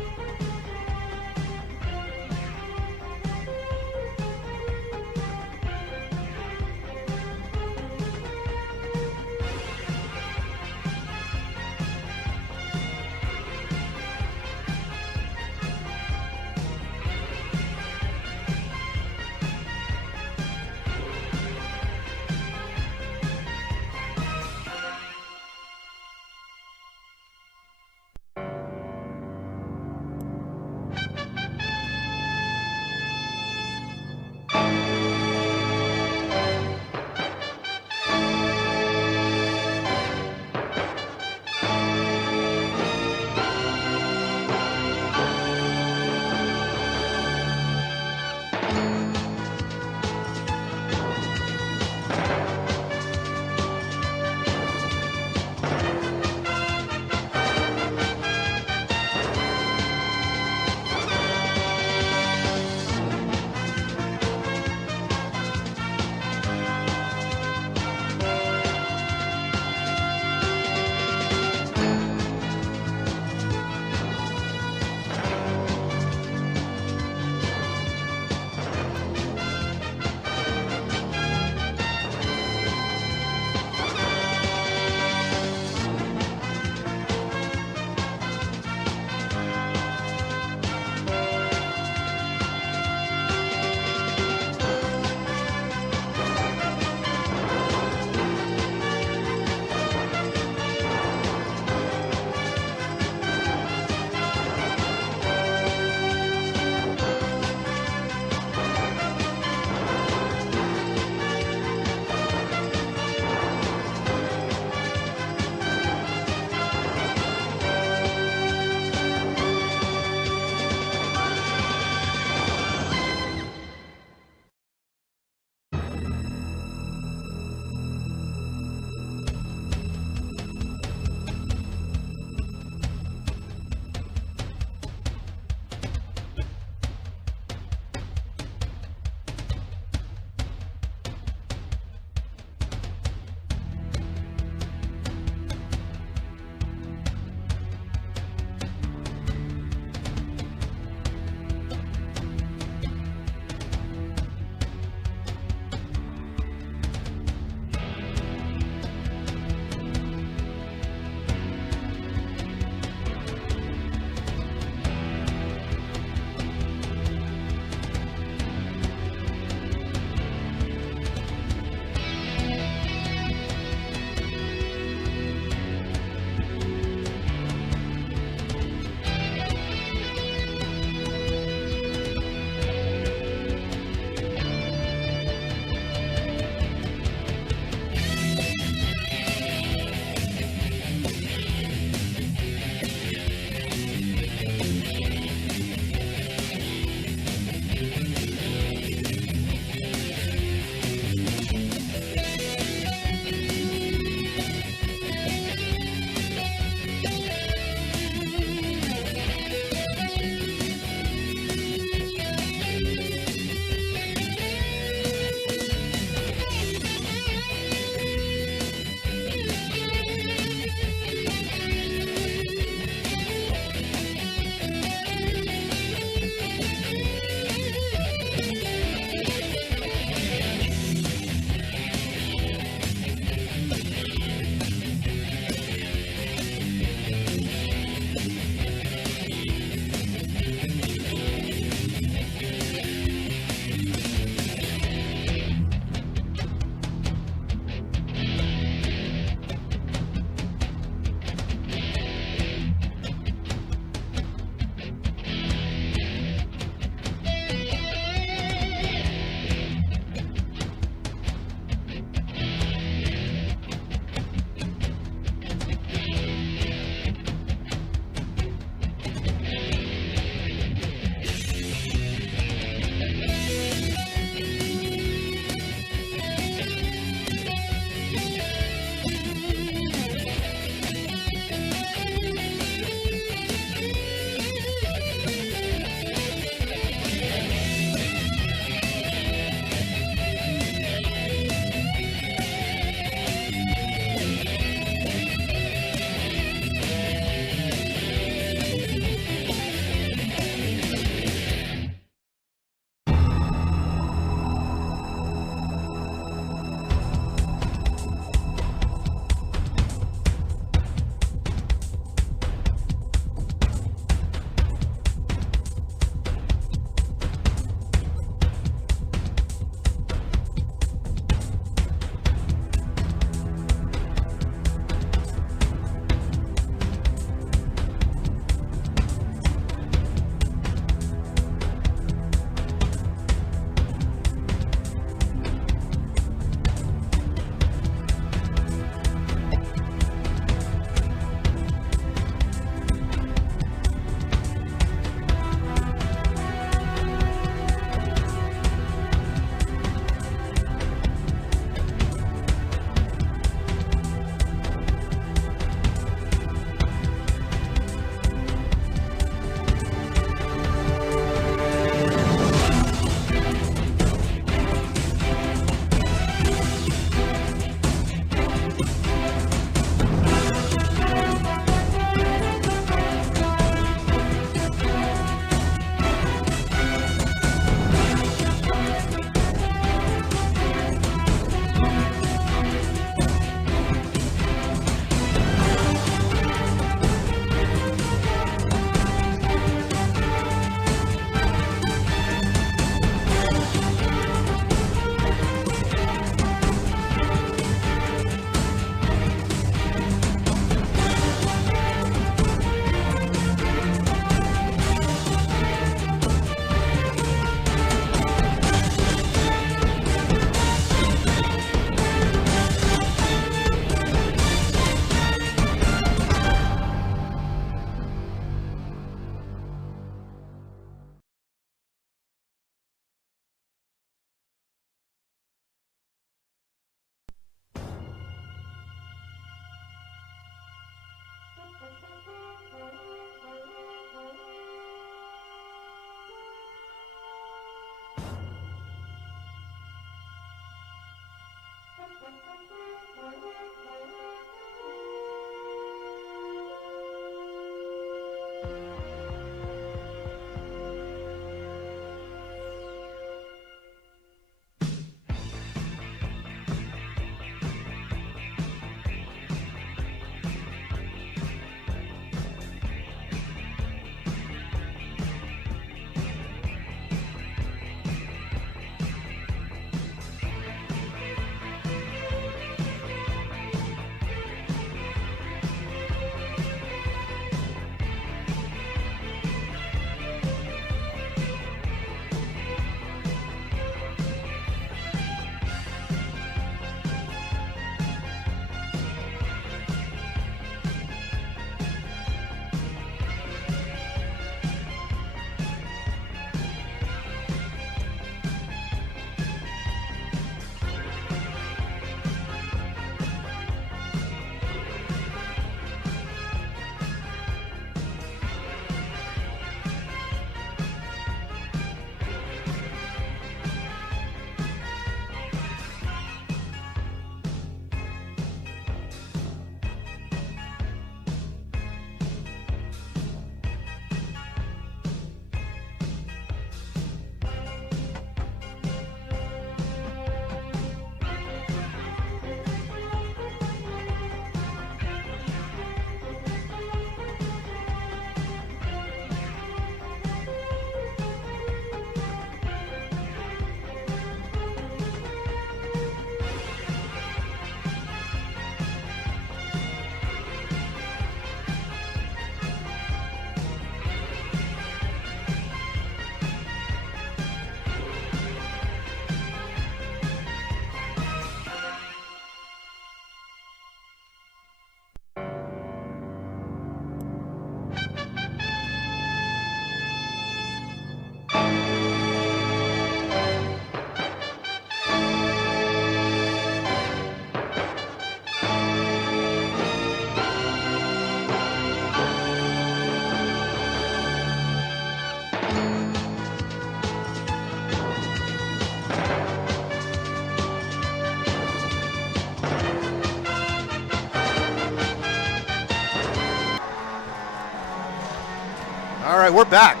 All right, we're back.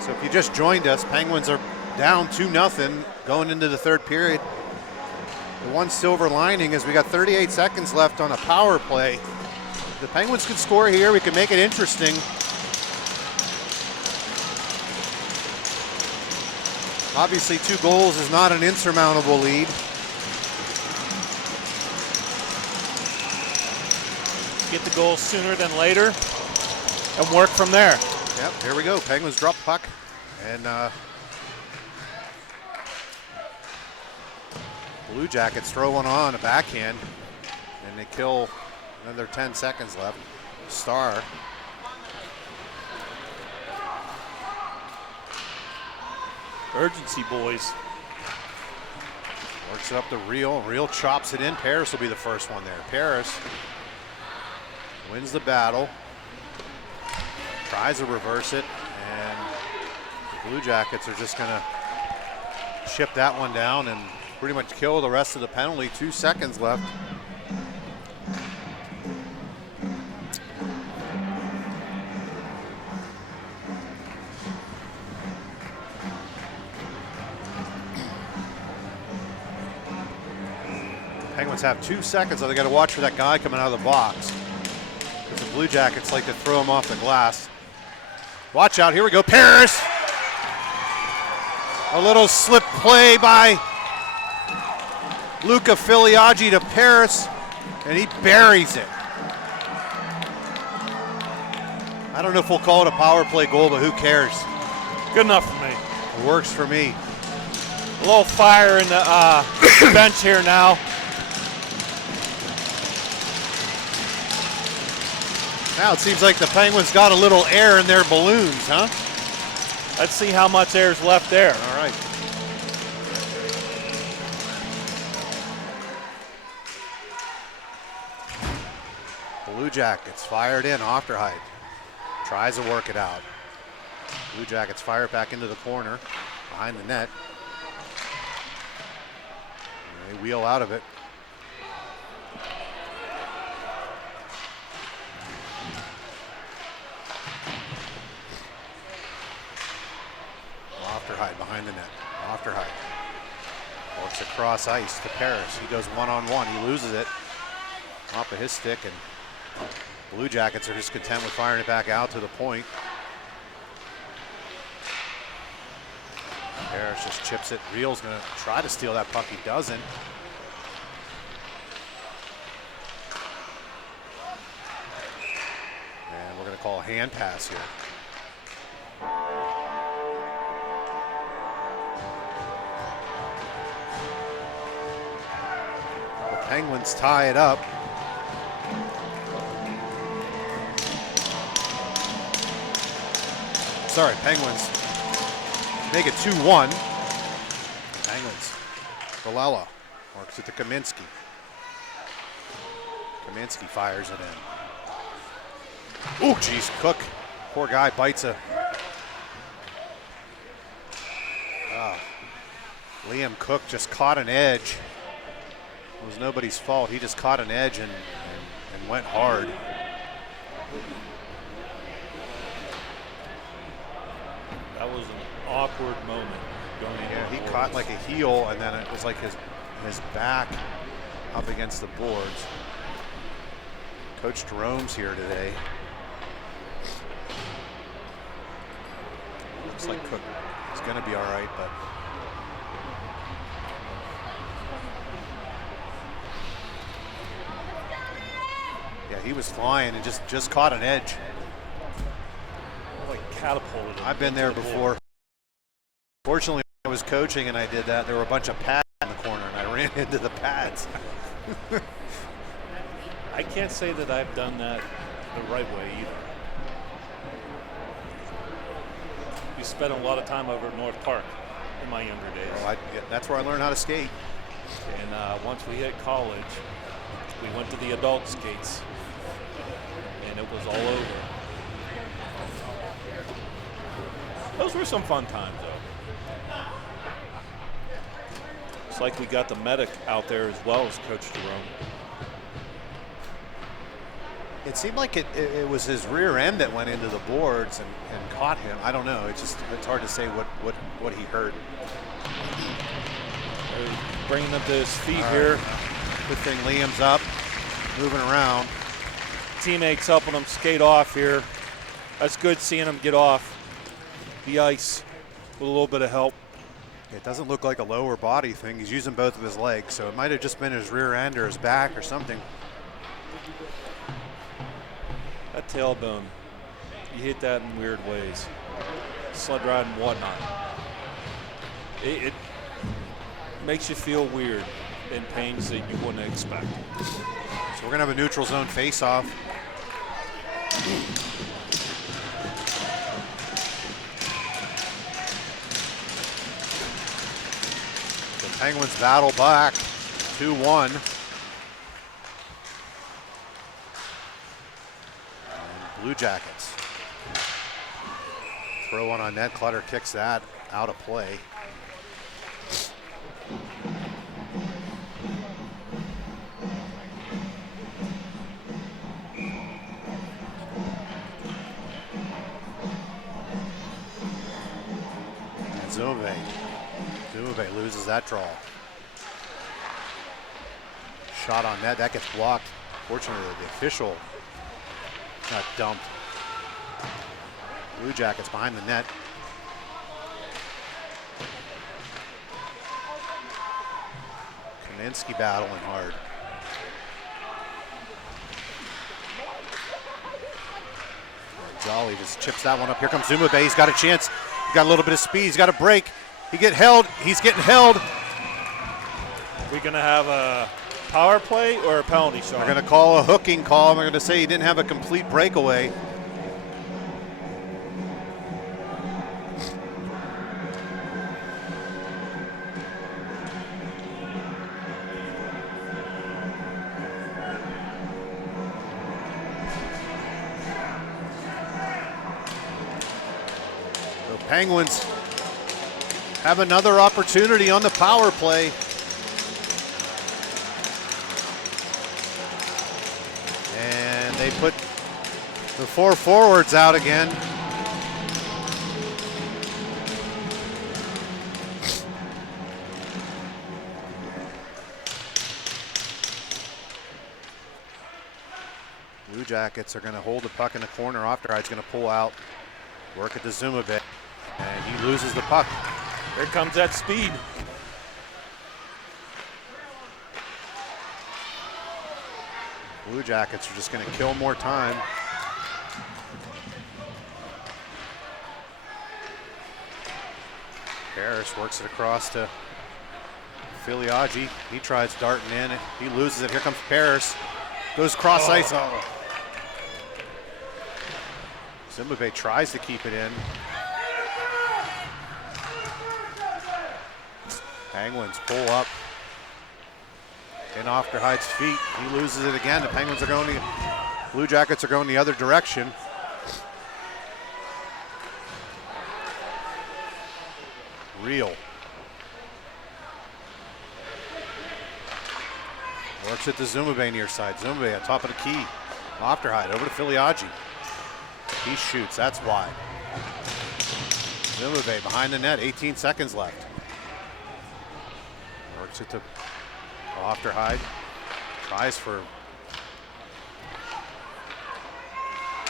So if you just joined us, Penguins are down 2-0 going into the third period. The one silver lining is we got 38 seconds left on a power play. The Penguins could score here. We can make it interesting. Obviously, 2 goals is not an insurmountable lead. Get the goal sooner than later and work from there. Yep, here we go. Penguins drop puck. And Blue Jackets throw one on a backhand. And they kill another 10 seconds left. Star. Urgency, boys. Works it up to Real. Real chops it in. Paris will be the first one there. Paris wins the battle. Tries to reverse it. And the Blue Jackets are just going to chip that one down and pretty much kill the rest of the penalty. 2 seconds left. Penguins have 2 seconds, so they got to watch for that guy coming out of the box. Because the Blue Jackets like to throw him off the glass. Watch out, here we go, Paris! A little slip play by Luca Filiaggi to Paris, and he buries it. I don't know if we'll call it a power play goal, but who cares? Good enough for me. It works for me. A little fire in the bench here now. Now it seems like the Penguins got a little air in their balloons, huh? Let's see how much air is left there. All right. Blue Jackets fired in, Ofterheid. Tries to work it out. Blue Jackets fire it back into the corner, behind the net. And they wheel out of it. Ofterhide behind the net. Ofterhide works across ice to Paris. He goes one-on-one. He loses it off of his stick, and Blue Jackets are just content with firing it back out to the point. Paris just chips it. Real's going to try to steal that puck. He doesn't. And we're going to call a hand pass here. The Penguins tie it up. Sorry, Penguins make it 2-1. Penguins. Valella works it to Kaminsky. Kaminsky fires it in. Ooh, geez, Cook. Poor guy bites a. Liam Cook just caught an edge. It was nobody's fault. He just caught an edge and went hard. That was an awkward moment going into Yeah, he the caught boards. like a heel, and then it was like his back up against the boards. Coach Jerome's here today. Looks like Cook is going to be all right, but yeah, he was flying and just caught an edge. Like catapulted him. I've been there into the before. Fortunately, I was coaching and I did that. There were a bunch of pads in the corner, and I ran into the pads. I can't say that I've done that the right way either. We spent a lot of time over at North Park in my younger days. Well, that's where I learned how to skate. And once we hit college, we went to the adult skates, and it was all over. Those were some fun times, though. It's like we got the medic out there as well as Coach Jerome. It seemed like it was his rear end that went into the boards and caught him. I don't know. It's hard to say what he hurt. They're bringing him to his feet All here. right. Good thing Liam's up, moving around. Teammates helping him skate off here. That's good seeing him get off the ice with a little bit of help. It doesn't look like a lower body thing. He's using both of his legs, so it might have just been his rear end or his back or something. That tailbone, you hit that in weird ways. Sled ride and whatnot. It makes you feel weird in pains that you wouldn't expect. So we're gonna have a neutral zone face-off. The Penguins battle back, 2-1. Blue Jackets. Throw one on net. Clutter kicks that out of play. And Zumbe loses that draw. Shot on net. That gets blocked. Fortunately, the official got dumped. Blue Jackets behind the net. Kaminsky battling hard. Jolly just chips that one up. Here comes Zumbe. He's got a chance. He's got a little bit of speed. He's got a break. He get held. He's getting held. We gonna have a power play or a penalty shot? They're going to call a hooking call. They're going to say he didn't have a complete breakaway. So Penguins have another opportunity on the power play. And they put the 4 forwards out again. Blue Jackets are going to hold the puck in the corner. Ofterhide's going to pull out, work at the Zuma bit, and he loses the puck. Here comes that speed. Blue Jackets are just going to kill more time. Harris works it across to Filiaggi. He tries darting in. He loses it. Here comes Paris. Goes cross ice. Oh. Zimbabwe tries to keep it in. Penguins pull up. In Ofterhide's feet. He loses it again. The Penguins are going Blue Jackets are going the other direction. Real. Works at the Zumabay near side. Zumabay on top of the key. Ofterhide over to Filiaggi. He shoots. That's wide. Zumabay behind the net. 18 seconds left. Works it to Ofterhide. Tries for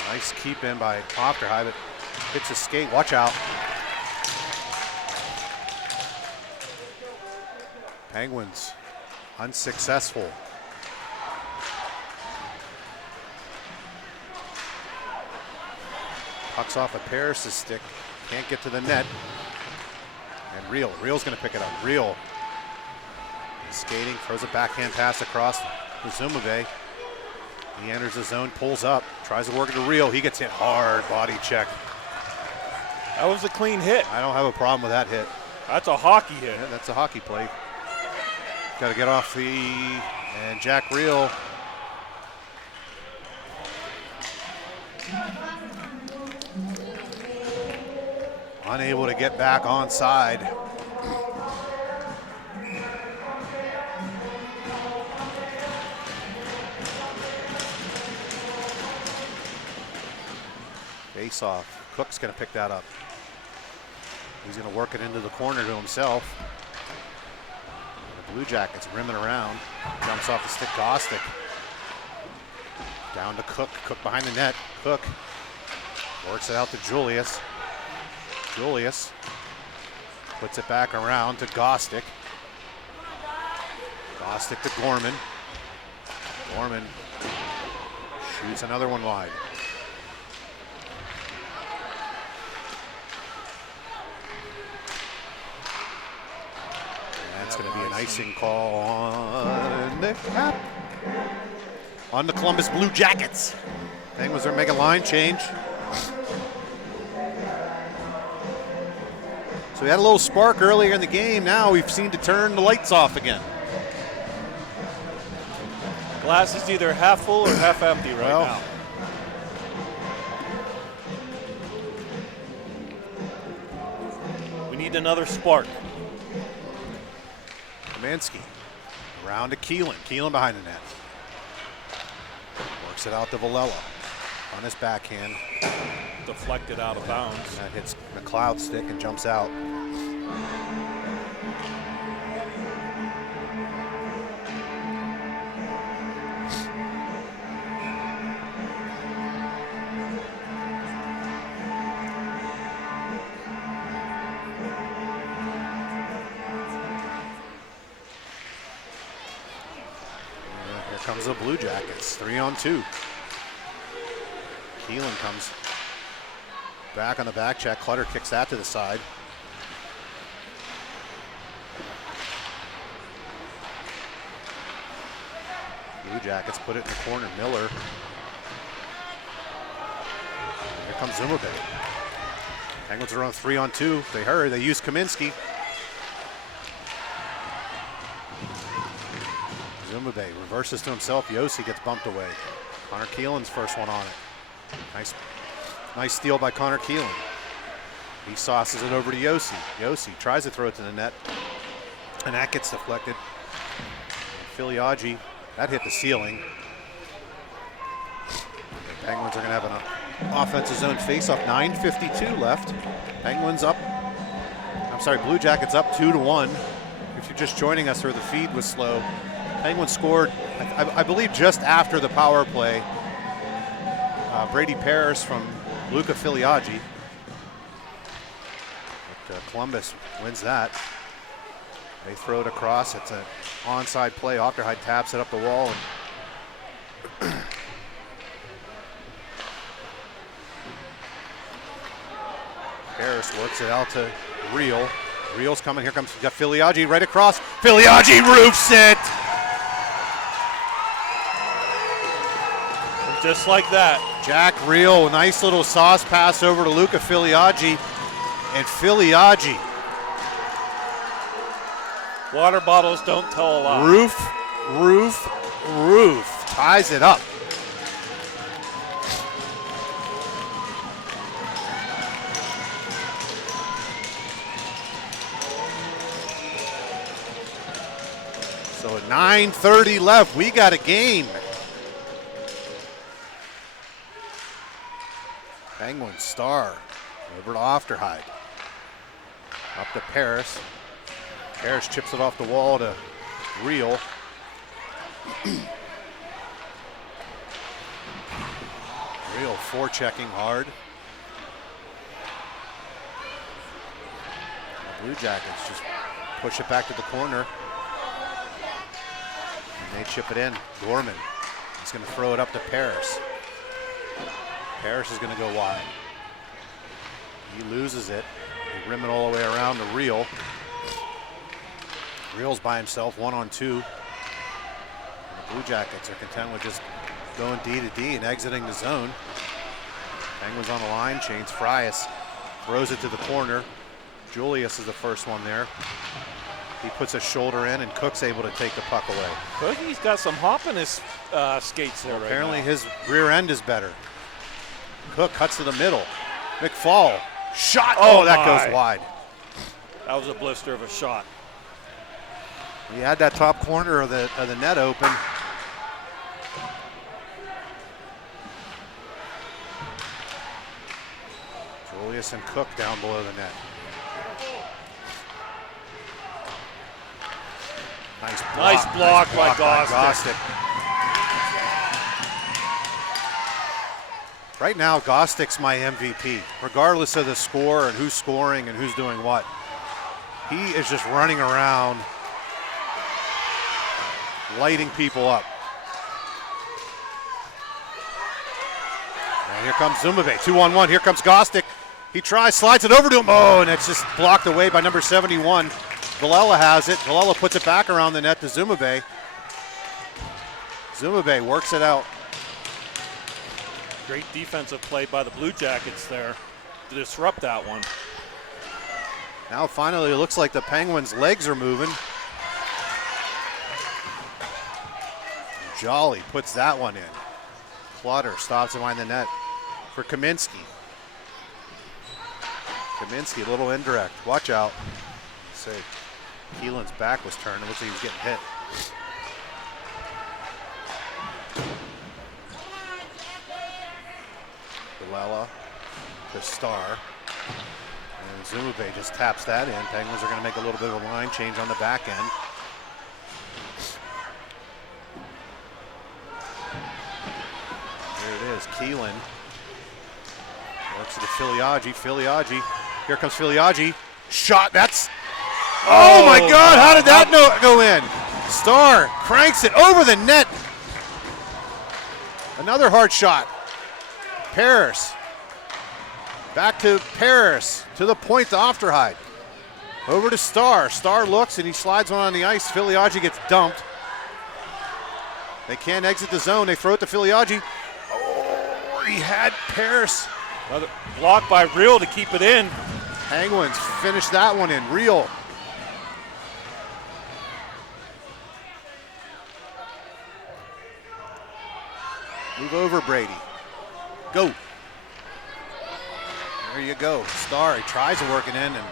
nice keep in by Ofterhide, but hits a skate. Watch out. Penguins unsuccessful. Puck's off of Paris' stick. Can't get to the net. And Real's going to pick it up. Real skating, throws a backhand pass across to Zumabay. He enters the zone, pulls up, tries to work it to Real. He gets hit hard, body check. That was a clean hit. I don't have a problem with that hit. That's a hockey hit. Yeah, that's a hockey play. Got to get off and Jack Real. Unable to get back onside. Face off. Cook's going to pick that up. He's going to work it into the corner to himself. The Blue Jackets rimming around. Jumps off the stick. Gostick. Down to Cook. Cook behind the net. Cook works it out to Julius. Julius puts it back around to Gostick. Gostick to Gorman. Gorman shoots another one wide. That's going to be an icing call on the cap. On the Columbus Blue Jackets. Penguins are making a line change. So we had a little spark earlier in the game. Now we've seen to turn the lights off again. Glass is either half full or half empty right now. We need another spark. Kaminsky around to Keelan. Keelan behind the net. Works it out to Villela on his backhand. Deflected out of bounds. And that hits McLeod's stick and jumps out. Here comes the Blue Jackets, 3-on-2. Keelan comes back on the back check. Clutter kicks that to the side. Blue Jackets put it in the corner. Miller. Here comes Zumabay. Penguins are on 3-on-2. They hurry. They use Kaminsky. Zumabay reverses to himself. Yossi gets bumped away. Connor Keelan's first one on it. Nice steal by Connor Keelan. He sauces it over to Yossi. Yossi tries to throw it to the net, and that gets deflected. Filiaggi, that hit the ceiling. The Penguins are going to have an offensive zone face-off. 9:52 left. Penguins up. I'm sorry, Blue Jackets up 2-1. If you're just joining us or the feed was slow, Penguins scored, I believe, just after the power play. Brady Paris from Luca Filiaggi. But, Columbus wins that. They throw it across. It's an onside play. Ochterheide taps it up the wall. And Paris works it out to Reel. Reel's coming. Here comes Filiaggi right across. Filiaggi roofs it. And just like that. Jack Reel, nice little sauce pass over to Luca Filiaggi. And Filiaggi. Water bottles don't tell a lie. Roof. Ties it up. So at 9:30 left, we got a game. Penguin Star over to Ochterheide. Up to Paris. Paris chips it off the wall to Reel. Reel forechecking hard. The Blue Jackets just push it back to the corner. And they chip it in. Gorman is going to throw it up to Paris. Paris is going to go wide. He loses it. They rim it all the way around to Reel. Reel's by himself, 1-on-2. And the Blue Jackets are content with just going D to D and exiting the zone. Penguins on the line, chains Frias, throws it to the corner. Julius is the first one there. He puts a shoulder in, and Cook's able to take the puck away. Cookie's got some hop in his skates there right now. Apparently his rear end is better. Cook cuts to the middle. McFall, shot. Oh, that goes wide. That was a blister of a shot. He had that top corner of the net open. Julius and Cook down below the net. Nice block by Gostick. Right now, Gostick's my MVP, regardless of the score and who's scoring and who's doing what. He is just running around, lighting people up. And here comes Zumube, 2-on-1. Here comes Gostick. He tries, slides it over to him. Oh, and it's just blocked away by number 71. Villela has it. Villela puts it back around the net to Zumube. Zumube works it out. Great defensive play by the Blue Jackets there to disrupt that one. Now finally it looks like the Penguins' legs are moving. Jolly puts that one in. Clutter stops behind the net for Kaminsky. Kaminsky, a little indirect. Watch out. See, Keelan's back was turned. It looks like he was getting hit. Villela to Star. And Zumube just taps that in. Penguins are going to make a little bit of a line change on the back end. There it is. Keelan works it to Filiaggi. Filiaggi. Here comes Filiaggi. Shot. That's. Oh my God! How did that go in? Star cranks it over the net. Another hard shot. Paris. Back to Paris. To the point to Ochterheide. Over to Star. Star looks and he slides one on the ice. Filiaggi gets dumped. They can't exit the zone. They throw it to Filiaggi. Oh, he had Paris. Another block by Reel to keep it in. Penguins finish that one in. Reel. Move over, Brady. Go. There you go. Star, he tries to work it in, and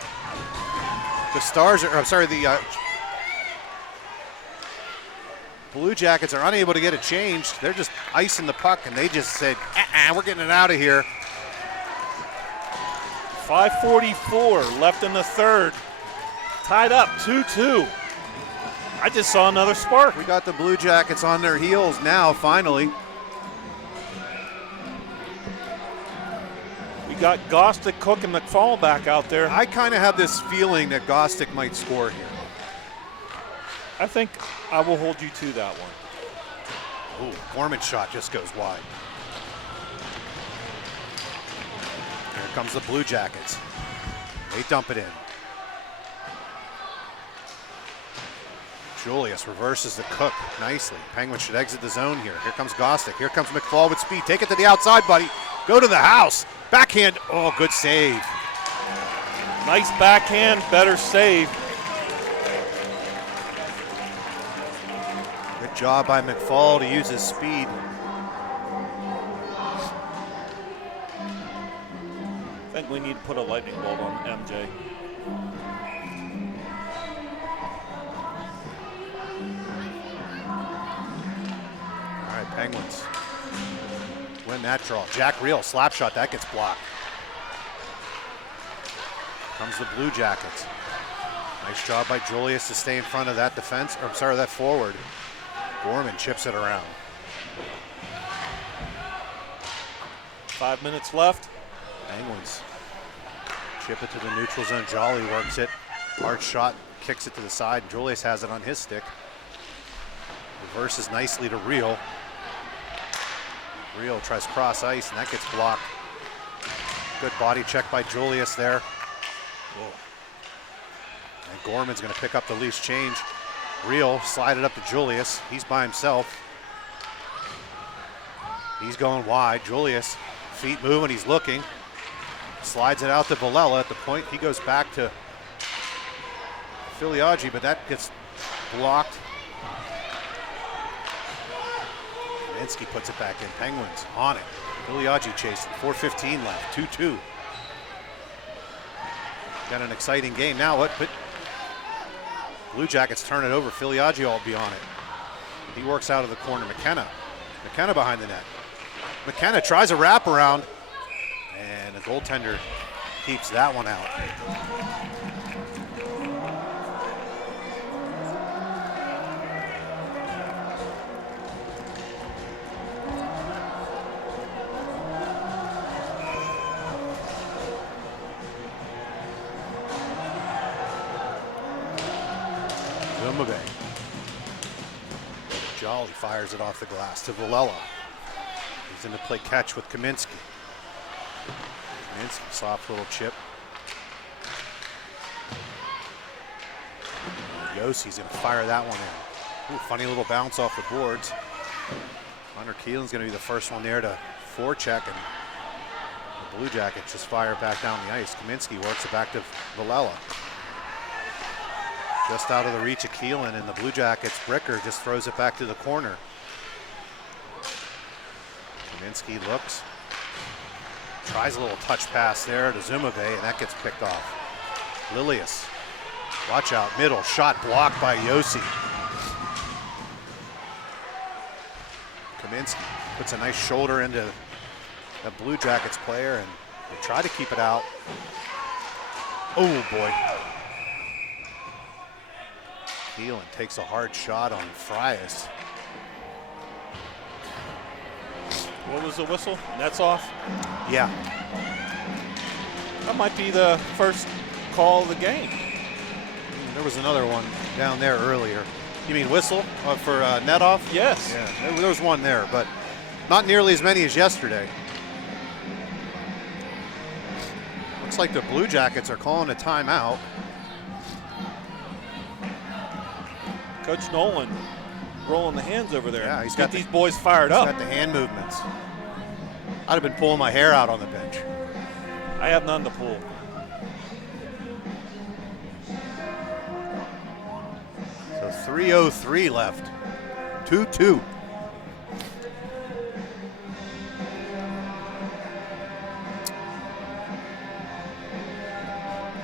the Stars are, I'm sorry, the Blue Jackets are unable to get it changed. They're just icing the puck, and they just said, we're getting it out of here. 5:44 left in the third. Tied up 2-2. I just saw another spark. We got the Blue Jackets on their heels now, finally. We got Gostick, Cook, and McFall back out there. I kind of have this feeling that Gostick might score here. I think I will hold you to that one. Ooh, Gorman's shot just goes wide. Here comes the Blue Jackets. They dump it in. Julius reverses the Cook nicely. Penguins should exit the zone here. Here comes Gostick. Here comes McFall with speed. Take it to the outside, buddy. Go to the house. Backhand. Oh, good save. Nice backhand, better save. Good job by McFall to use his speed. I think we need to put a lightning bolt on MJ. All right, Penguins win that draw. Jack Reel, slap shot, that gets blocked. Comes the Blue Jackets. Nice job by Julius to stay in front of that defense, or I'm sorry, that forward. Gorman chips it around. 5 minutes left. Penguins chip it to the neutral zone. Jolly works it. Hard shot, kicks it to the side. Julius has it on his stick. Reverses nicely to Reel. Reel tries cross ice, and that gets blocked. Good body check by Julius there. Whoa. And Gorman's going to pick up the loose change. Reel slide it up to Julius. He's by himself. He's going wide. Julius, feet moving, he's looking. Slides it out to Villela at the point. He goes back to Filiaggi, but that gets blocked. Kaminsky puts it back in. Penguins on it. Filiaggi chasing. 4:15 left. 2-2. Got an exciting game now. What? But Blue Jackets turn it over. Filiaggi will be on it. He works out of the corner. McKenna behind the net. McKenna tries a wraparound, and the goaltender keeps that one out. Jolly fires it off the glass to Villela. He's in to play catch with Kaminsky. Kaminsky, soft little chip. Yossi's going to fire that one in. Ooh, funny little bounce off the boards. Hunter Keelan's going to be the first one there to forecheck, and the Blue Jackets just fire back down the ice. Kaminsky works it back to Villela. Just out of the reach of Keelan, and the Blue Jackets, Bricker just throws it back to the corner. Kaminsky looks, tries a little touch pass there to Zumave, and that gets picked off. Lilius, watch out, middle, shot blocked by Yossi. Kaminsky puts a nice shoulder into the Blue Jackets player, and they try to keep it out. Oh boy. Keelan takes a hard shot on Frias. What was the whistle? Nets off? Yeah. That might be the first call of the game. There was another one down there earlier. You mean whistle for net off? Yes. Yeah, there was one there, but not nearly as many as yesterday. Looks like the Blue Jackets are calling a timeout. Coach Nolan rolling the hands over there. Yeah, he's got got these boys fired He's up. got the hand movements. I'd have been pulling my hair out on the bench. I have none to pull. So 3:03 left. 2-2.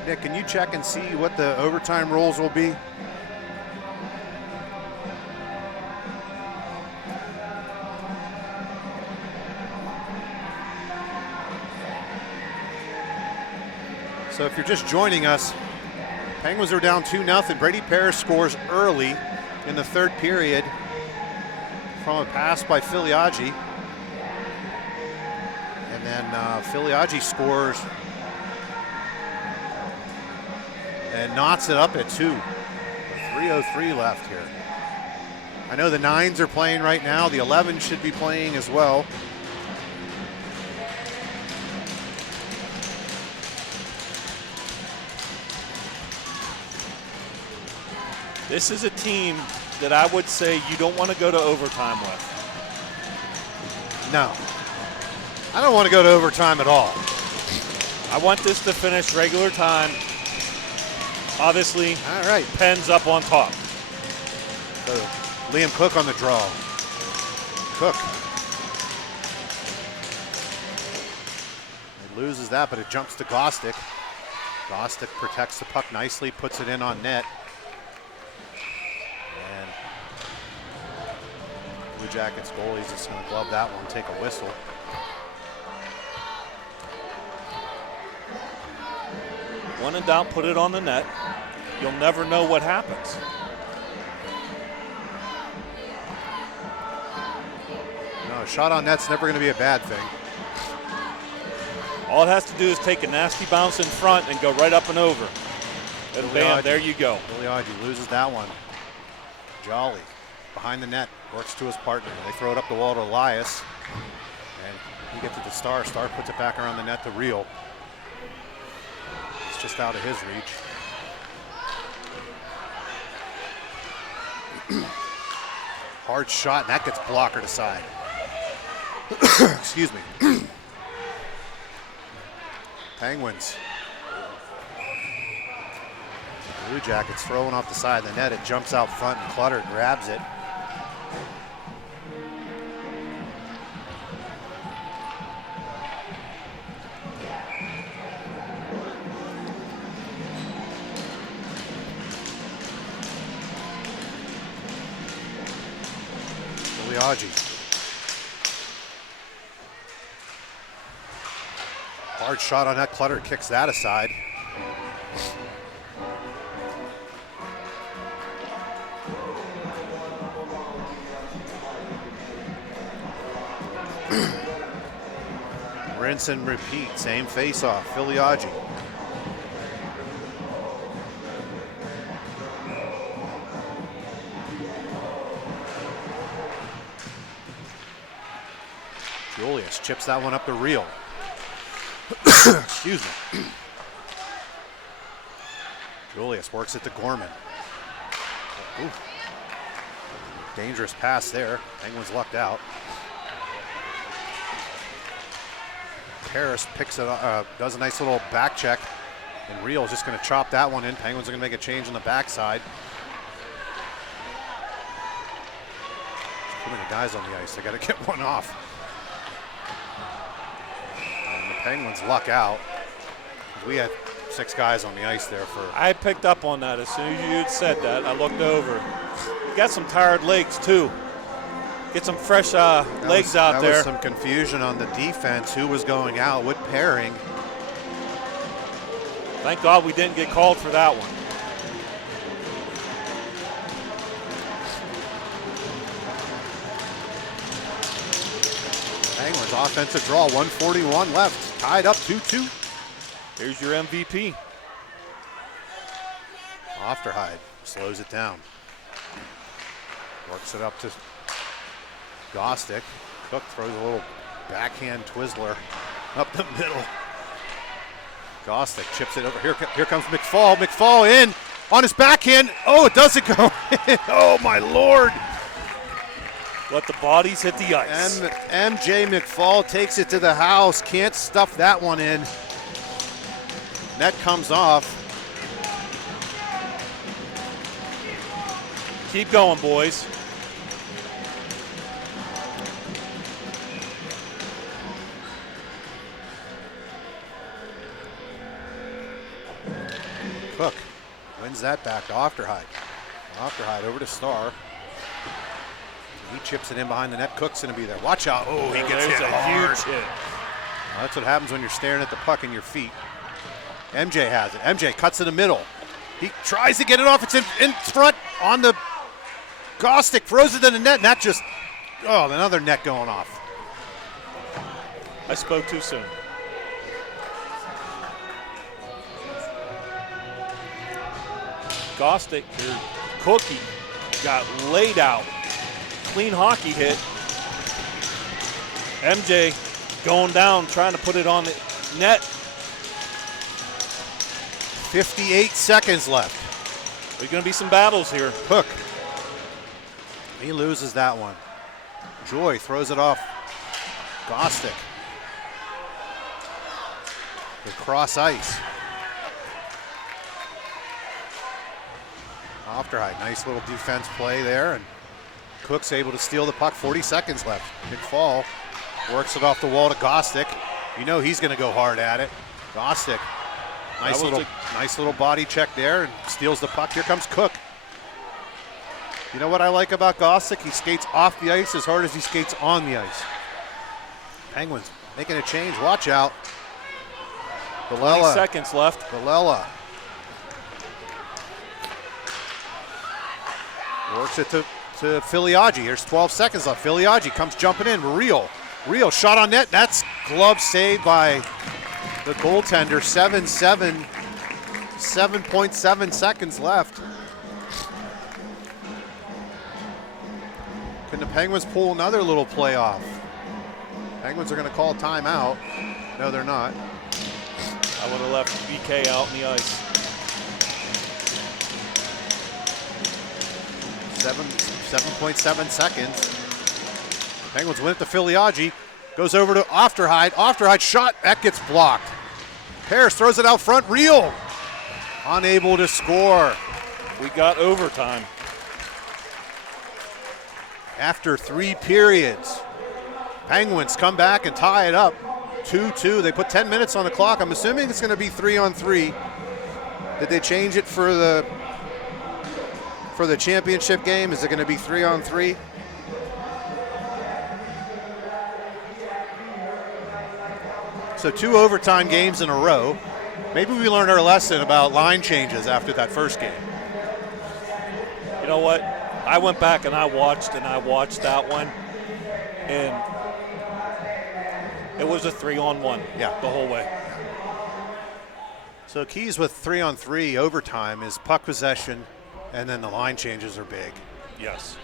Nick, can you check and see what the overtime rules will be? So if you're just joining us, Penguins are down 2-0. Brady Parrish scores early in the third period from a pass by Filiaggi. And then Filiaggi scores and knots it up at 2. 3:03 left here. I know the 9s are playing right now. The 11s should be playing as well. This is a team that I would say you don't want to go to overtime with. No. I don't want to go to overtime at all. I want this to finish regular time. Obviously, all right. Penn's up on top. So Liam Cook on the draw. Cook. He loses that, but it jumps to Gostick. Gostick protects the puck nicely, puts it in on net. And Blue Jackets goalie's just going to glove that one, take a whistle. When in doubt, put it on the net. You'll never know what happens. No, a shot on net's never going to be a bad thing. All it has to do is take a nasty bounce in front and go right up and over. And bam, there you go. Filiaggi loses that one. Jolly behind the net, works to his partner. They throw it up the wall to Elias. And he gets it to Star. Star puts it back around the net to Reel. It's just out of his reach. Hard shot, and that gets blockered aside. Excuse me. Penguins. Blue Jackets throwing off the side of the net. It jumps out front, and Clutter grabs it. Filiaggi. Hard shot on that. Clutter kicks that aside. Rinse and repeat. Same face-off. Filiaggi. Julius chips that one up the reel. Excuse me. Julius works it to Gorman. Ooh. Dangerous pass there. Penguins lucked out. Harris picks it up, does a nice little back check, and Reel's just going to chop that one in. Penguins are going to make a change on the backside. Too many guys on the ice. They got to get one off. And the Penguins luck out. We had 6 guys on the ice there for. I picked up on that as soon as you had said that. I looked over. You got some tired legs too. Get some fresh legs out there. There was some confusion on the defense. Who was going out? What pairing? Thank God we didn't get called for that one. Penguins offensive draw. 1:41 left. Tied up 2-2. Here's your MVP. Ofterhide slows it down. Works it up to Gostick. Cook throws a little backhand Twizzler up the middle. Gostick chips it over. Here comes McFall. McFall in on his backhand. Oh, it doesn't go in. Oh, my Lord. Let the bodies hit the ice. MJ McFall takes it to the house. Can't stuff that one in. Net comes off. Keep going, boys. Cook wins that back to Ofterhide. Ofterhide over to Starr. He chips it in behind the net. Cook's going to be there. Watch out. Oh, he gets hit hard. Huge hit. Well, that's what happens when you're staring at the puck in your feet. MJ has it. MJ cuts to the middle. He tries to get it off. It's in front on the Gostick. Throws it in the net, and that just, another net going off. I spoke too soon. Gostick, or Cookie, got laid out. Clean hockey hit. MJ going down, trying to put it on the net. 58 seconds left. There's going to be some battles here. Cook. He loses that one. Joy throws it off. Gostick. Across ice. Ofterhide, nice little defense play there, and Cook's able to steal the puck. 40 seconds left. McFall works it off the wall to Gostick. You know he's going to go hard at it. Gostick, nice little body check there, and steals the puck. Here comes Cook. You know what I like about Gostick? He skates off the ice as hard as he skates on the ice. Penguins making a change. Watch out. 20 seconds left. Villela works it to Filiaggi. Here's 12 seconds left. Filiaggi comes jumping in. Real shot on net. That's glove saved by the goaltender. 7.7 seconds left. Can the Penguins pull another little play off? Penguins are going to call timeout. No, they're not. I would have left BK out in the ice. 7.7 seconds. Penguins win it to Filiaggi. Goes over to Ofterhide. Ofterhide shot. That gets blocked. Paris throws it out front. Real. Unable to score. We got overtime. After 3 periods, Penguins come back and tie it up. 2-2. They put 10 minutes on the clock. I'm assuming it's going to be 3-on-3. Did they change it for the championship game? Is it going to be 3-on-3? So 2 overtime games in a row. Maybe we learned our lesson about line changes after that first game. You know what? I went back and I watched that one, and it was a 3-on-1 the whole way. So keys with 3-on-3 overtime is puck possession, and then the line changes are big. Yes.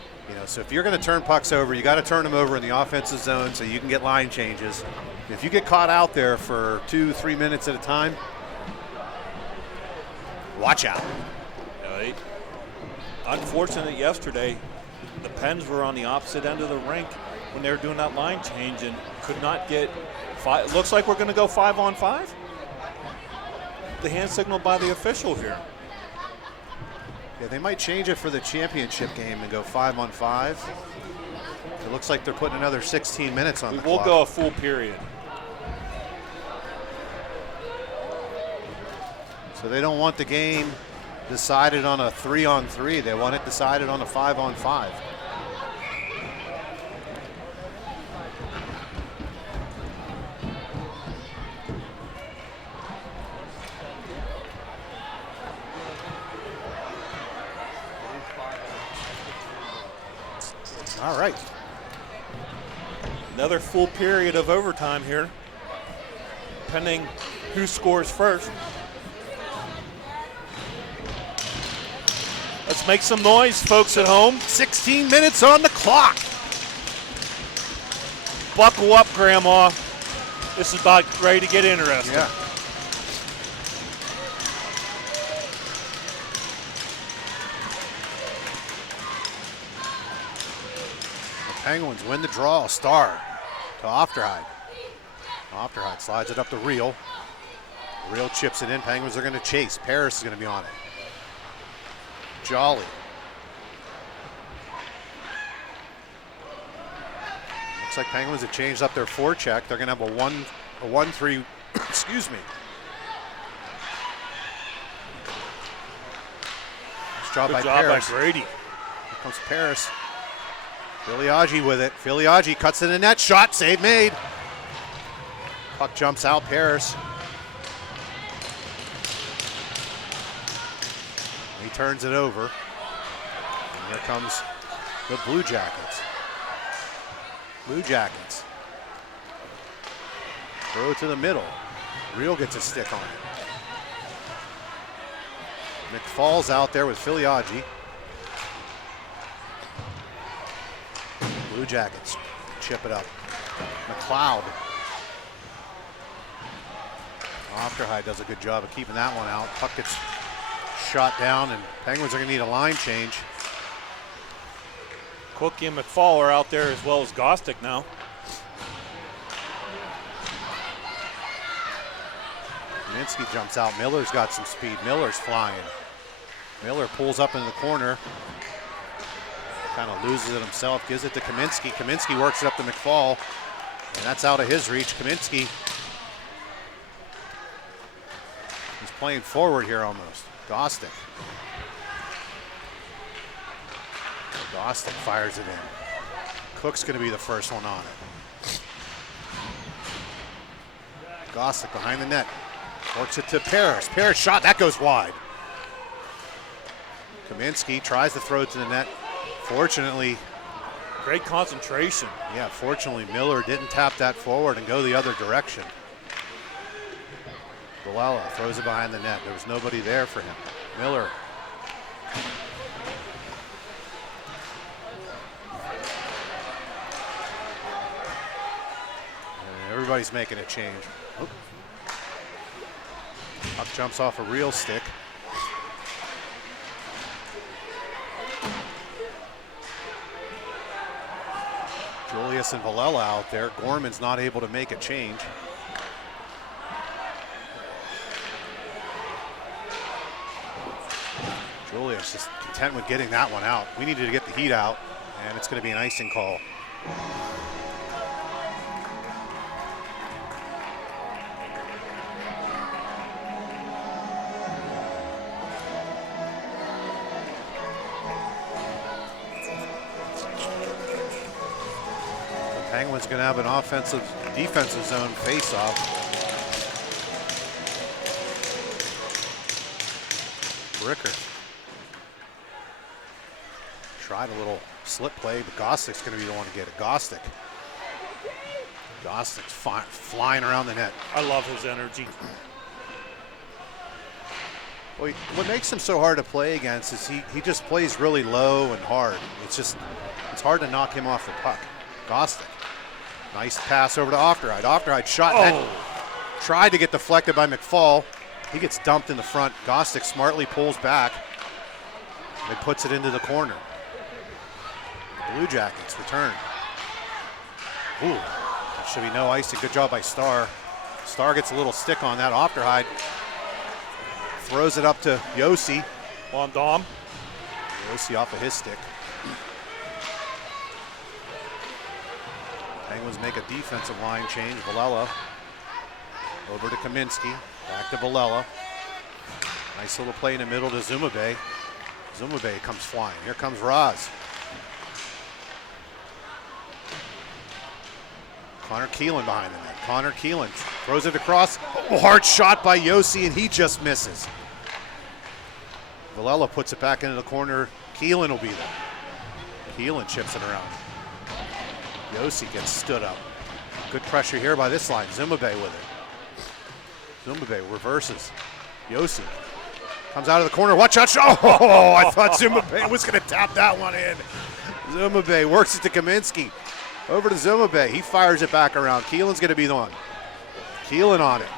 So if you're going to turn pucks over, you got to turn them over in the offensive zone so you can get line changes. If you get caught out there for 2-3 minutes at a time, watch out. Right. Unfortunate yesterday, the Pens were on the opposite end of the rink when they were doing that line change and could not get 5. It looks like we're going to go 5-on-5. The hand signal by the official here. Yeah, they might change it for the championship game and go 5-on-5. It looks like they're putting another 16 minutes on the clock. We'll go a full period. So they don't want the game decided on a 3-on-3. They want it decided on a 5-on-5. All right. Another full period of overtime here, pending who scores first. Let's make some noise, folks at home. 16 minutes on the clock. Buckle up, Grandma. This is about ready to get interesting. Yeah. Penguins win the draw. Starr to Ofterhide. Ofterhide slides it up to Real. Real chips it in. Penguins are going to chase. Paris is going to be on it. Jolly. Looks like Penguins have changed up their forecheck. They're going to have a 1-3, excuse me. job by Good job Paris. by Grady. Here comes Paris. Filiaggi with it. Filiaggi cuts to the net. Shot, save made. Puck jumps out, Paris. He turns it over. And here comes the Blue Jackets. Blue Jackets. Throw it to the middle. Real gets a stick on it. McFall's out there with Filiaggi. Blue Jackets chip it up. McLeod. Ofterhide does a good job of keeping that one out. Puck gets shot down, and Penguins are going to need a line change. Cookie and McFall are out there as well as Gostick now. Kaminsky jumps out. Miller's got some speed. Miller's flying. Miller pulls up in the corner. Kind of loses it himself. Gives it to Kaminsky. Kaminsky works it up to McFall. And that's out of his reach. Kaminsky. He's playing forward here almost. Gostick. Gostick fires it in. Cook's going to be the first one on it. Gostick behind the net. Works it to Paris. Paris shot. That goes wide. Kaminsky tries to throw it to the net. Fortunately, great concentration. Yeah, fortunately, Miller didn't tap that forward and go the other direction. Villela throws it behind the net. There was nobody there for him. Miller. And everybody's making a change. Oop. Puck jumps off a real stick. Julius and Villela out there. Gorman's not able to make a change. Julius just content with getting that one out. We needed to get the heat out, and it's going to be an icing call. Penguins going to have an defensive zone face-off. Bricker tried a little slip play, but Gostick's going to be the one to get it. Gostick's flying around the net. I love his energy. Well, what makes him so hard to play against is he just plays really low and hard. It's hard to knock him off the puck. Gostick. Nice pass over to Ofterhide. Ofterhide shot. That tried to get deflected by McFall. He gets dumped in the front. Gostick smartly pulls back and puts it into the corner. Blue Jackets return. Ooh, there should be no icing. Good job by Starr. Starr gets a little stick on that. Ofterhide throws it up to Yossi. On Dom. Yossi off of his stick. Penguins make a defensive line change. Villela over to Kaminsky. Back to Villela. Nice little play in the middle to Zumabay. Zumabay comes flying. Here comes Raz. Connor Keelan behind the net. Connor Keelan throws it across. Oh, hard shot by Yossi, and he just misses. Villela puts it back into the corner. Keelan will be there. Keelan chips it around. Yossi gets stood up. Good pressure here by this line. Zumabay with it. Zumabay reverses. Yossi comes out of the corner. Watch out. Oh, I thought Zumabay was going to tap that one in. Zumabay works it to Kaminsky. Over to Zumabay. He fires it back around. Keelan's going to be the one. Keelan on it.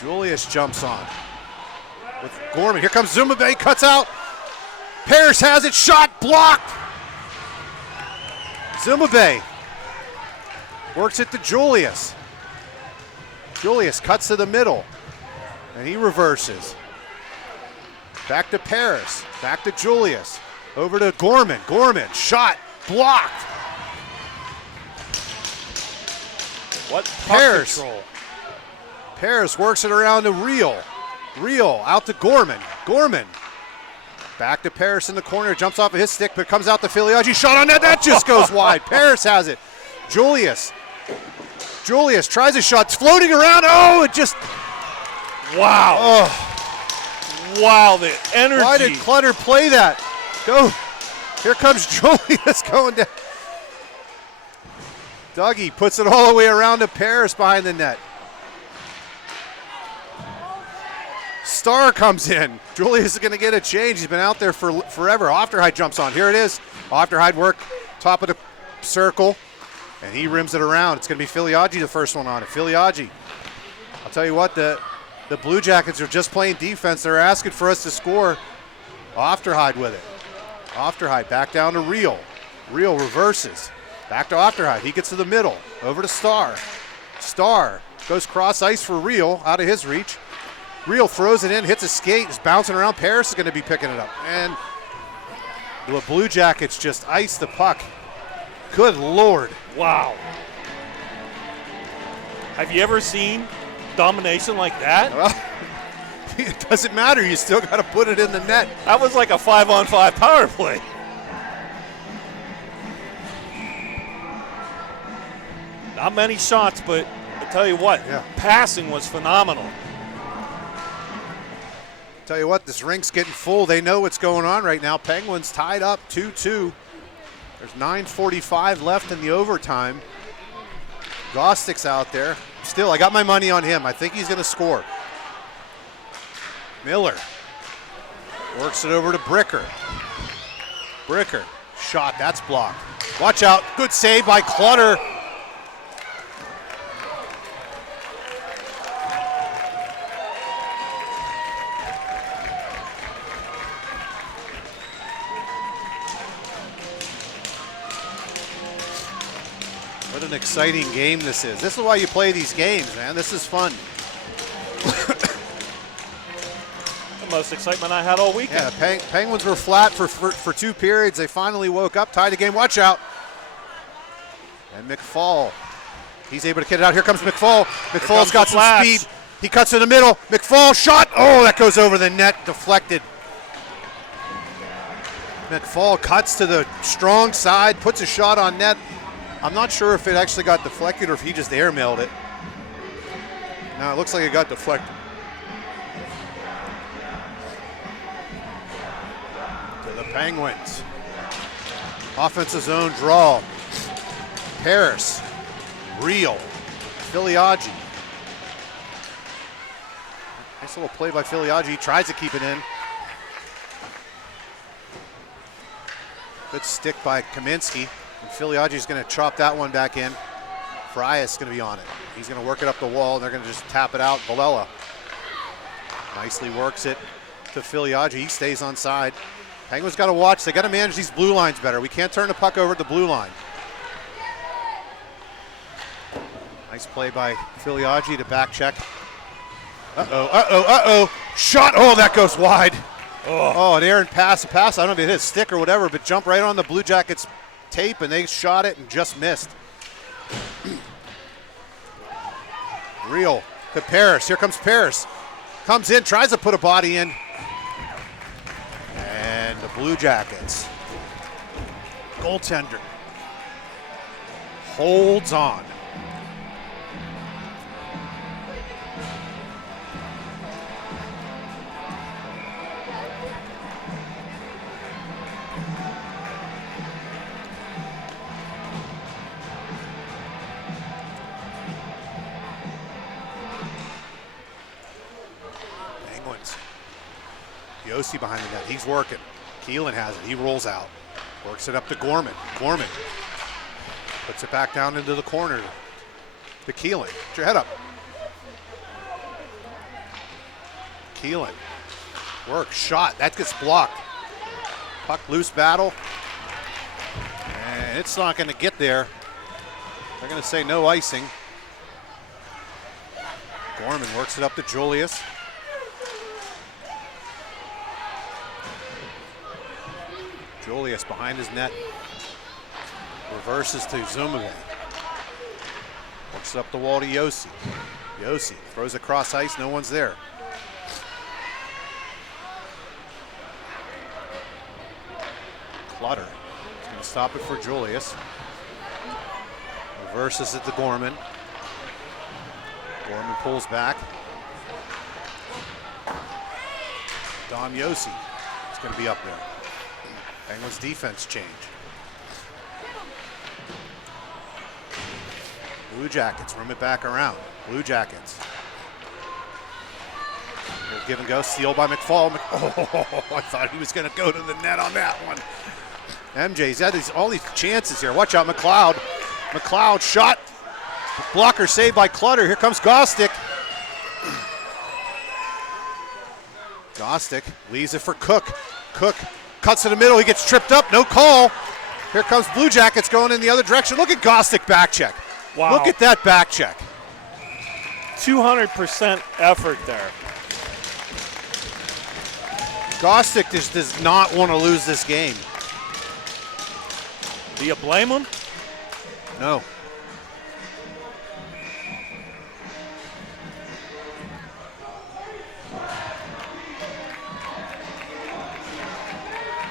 Julius jumps on with Gorman. Here comes Zumabay. Cuts out. Paris has it. Shot blocked. Zumabay works it to Julius. Julius cuts to the middle, and he reverses. Back to Paris. Back to Julius. Over to Gorman. Gorman, shot, blocked. What Paris. control? Paris works it around to Real. Real out to Gorman. Gorman. Back to Paris in the corner. Jumps off of his stick, but comes out to Filiaggi. Shot on net. That just goes wide. Paris has it. Julius. Julius tries a shot. It's floating around. Oh, it just. Wow. Oh. Wow, the energy. Why did Clutter play that? Go. Here comes Julius going down. Dougie puts it all the way around to Paris behind the net. Starr comes in. Julius is going to get a change. He's been out there for forever. Ofterheide jumps on. Here it is. Ofterheide work, top of the circle, and he rims it around. It's going to be Filiaggi the first one on it. Filiaggi. I'll tell you what, the Blue Jackets are just playing defense. They're asking for us to score. Ofterheide with it. Ofterheide back down to Real. Real reverses. Back to Ofterheide. He gets to the middle. Over to Starr. Starr goes cross ice for Real, out of his reach. Real throws it in, hits a skate, is bouncing around. Paris is going to be picking it up. And the Blue Jackets just ice the puck. Good Lord. Wow. Have you ever seen domination like that? Well, it doesn't matter. You still got to put it in the net. That was like a 5-on-5 power play. Not many shots, but I tell you what, passing was phenomenal. Tell you what, this rink's getting full. They know what's going on right now. Penguins tied up 2-2. There's 9:45 left in the overtime. Gostick's out there. Still, I got my money on him. I think he's going to score. Miller works it over to Bricker. Bricker, shot, that's blocked. Watch out, good save by Clutter. What an exciting game this is. This is why you play these games, man. This is fun. The most excitement I had all weekend. Yeah, Penguins were flat for 2 periods. They finally woke up, tied the game. Watch out. And McFall, he's able to get it out. Here comes McFall. McFall's got some speed. He cuts in the middle. McFall shot. Oh, that goes over the net, deflected. McFall cuts to the strong side, puts a shot on net. I'm not sure if it actually got deflected or if he just airmailed it. No, it looks like it got deflected. To the Penguins. Offensive zone draw. Paris. Real. Filiaggi. Nice little play by Filiaggi. He tries to keep it in. Good stick by Kaminsky. And Filiaggi's going to chop that one back in. Fryas is going to be on it. He's going to work it up the wall, and they're going to just tap it out. Villela nicely works it to Filiaggi. He stays on side. Penguins got to watch. They got to manage these blue lines better. We can't turn the puck over at the blue line. Nice play by Filiaggi to back check. Shot. Oh, that goes wide. Oh, an errant pass. I don't know if it hit his stick or whatever, but jumped right on the Blue Jackets tape, and they shot it and just missed. Real to Paris. Here comes Paris. Comes in, tries to put a body in. And the Blue Jackets. Goaltender holds on. Yossi behind the net. He's working. Keelan has it. He rolls out. Works it up to Gorman. Gorman puts it back down into the corner to Keelan. Get your head up. Keelan. Work. Shot. That gets blocked. Puck loose battle. And it's not going to get there. They're going to say no icing. Gorman works it up to Julius. Julius behind his net. Reverses to Zumage. Works it up the wall to Yossi. Yossi throws across ice, no one's there. Clutter. He's going to stop it for Julius. Reverses it to Gorman. Gorman pulls back. Dom Yossi is going to be up there. Penguins defense change. Blue Jackets room it back around. Blue Jackets. Give and go, steal by McFall. Oh, I thought he was going to go to the net on that one. MJ's had all these chances here. Watch out, McLeod. McLeod shot. Blocker saved by Clutter. Here comes Gostick. Gostick leaves it for Cook. Cook cuts to the middle. He gets tripped up. No call. Here comes Blue Jackets going in the other direction. Look at Gostick back check. Wow. Look at that back check. 200% effort there. Gostick just does not want to lose this game. Do you blame him? No.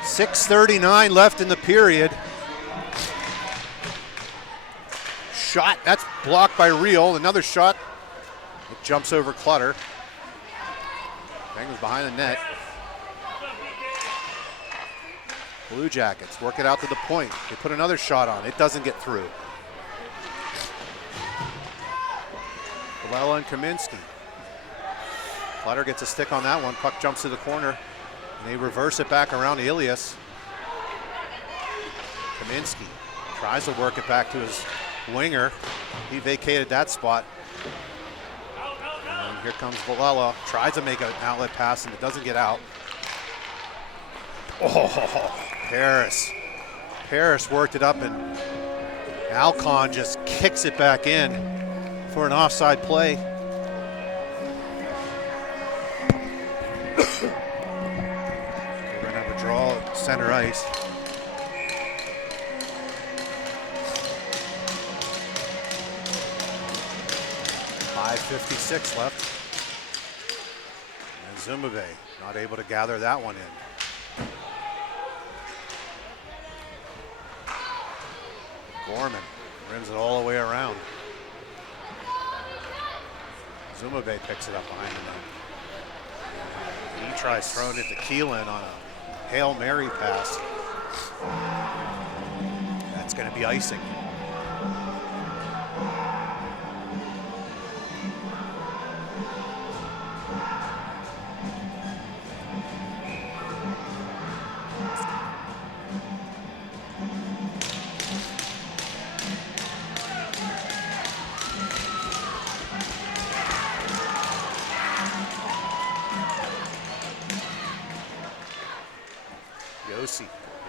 .639 left in the period. Shot, that's blocked by Reel. Another shot, it jumps over Clutter. Bengals behind the net. Blue Jackets work it out to the point. They put another shot on. It doesn't get through. Valella and Kaminsky. Clutter gets a stick on that one. Puck jumps to the corner. And they reverse it back around to Ilias. Kaminsky tries to work it back to his winger. He vacated that spot. And here comes Valella. Tries to make an outlet pass and it doesn't get out. Oh, Paris. Paris worked it up and Alcon just kicks it back in for an offside play. We're going to have a draw at center ice. .556 left. And Zumube not able to gather that one in. Gorman rims it all the way around. Zumube picks it up behind the net. He tries throwing it to Keelan on a Hail Mary pass. That's going to be icing.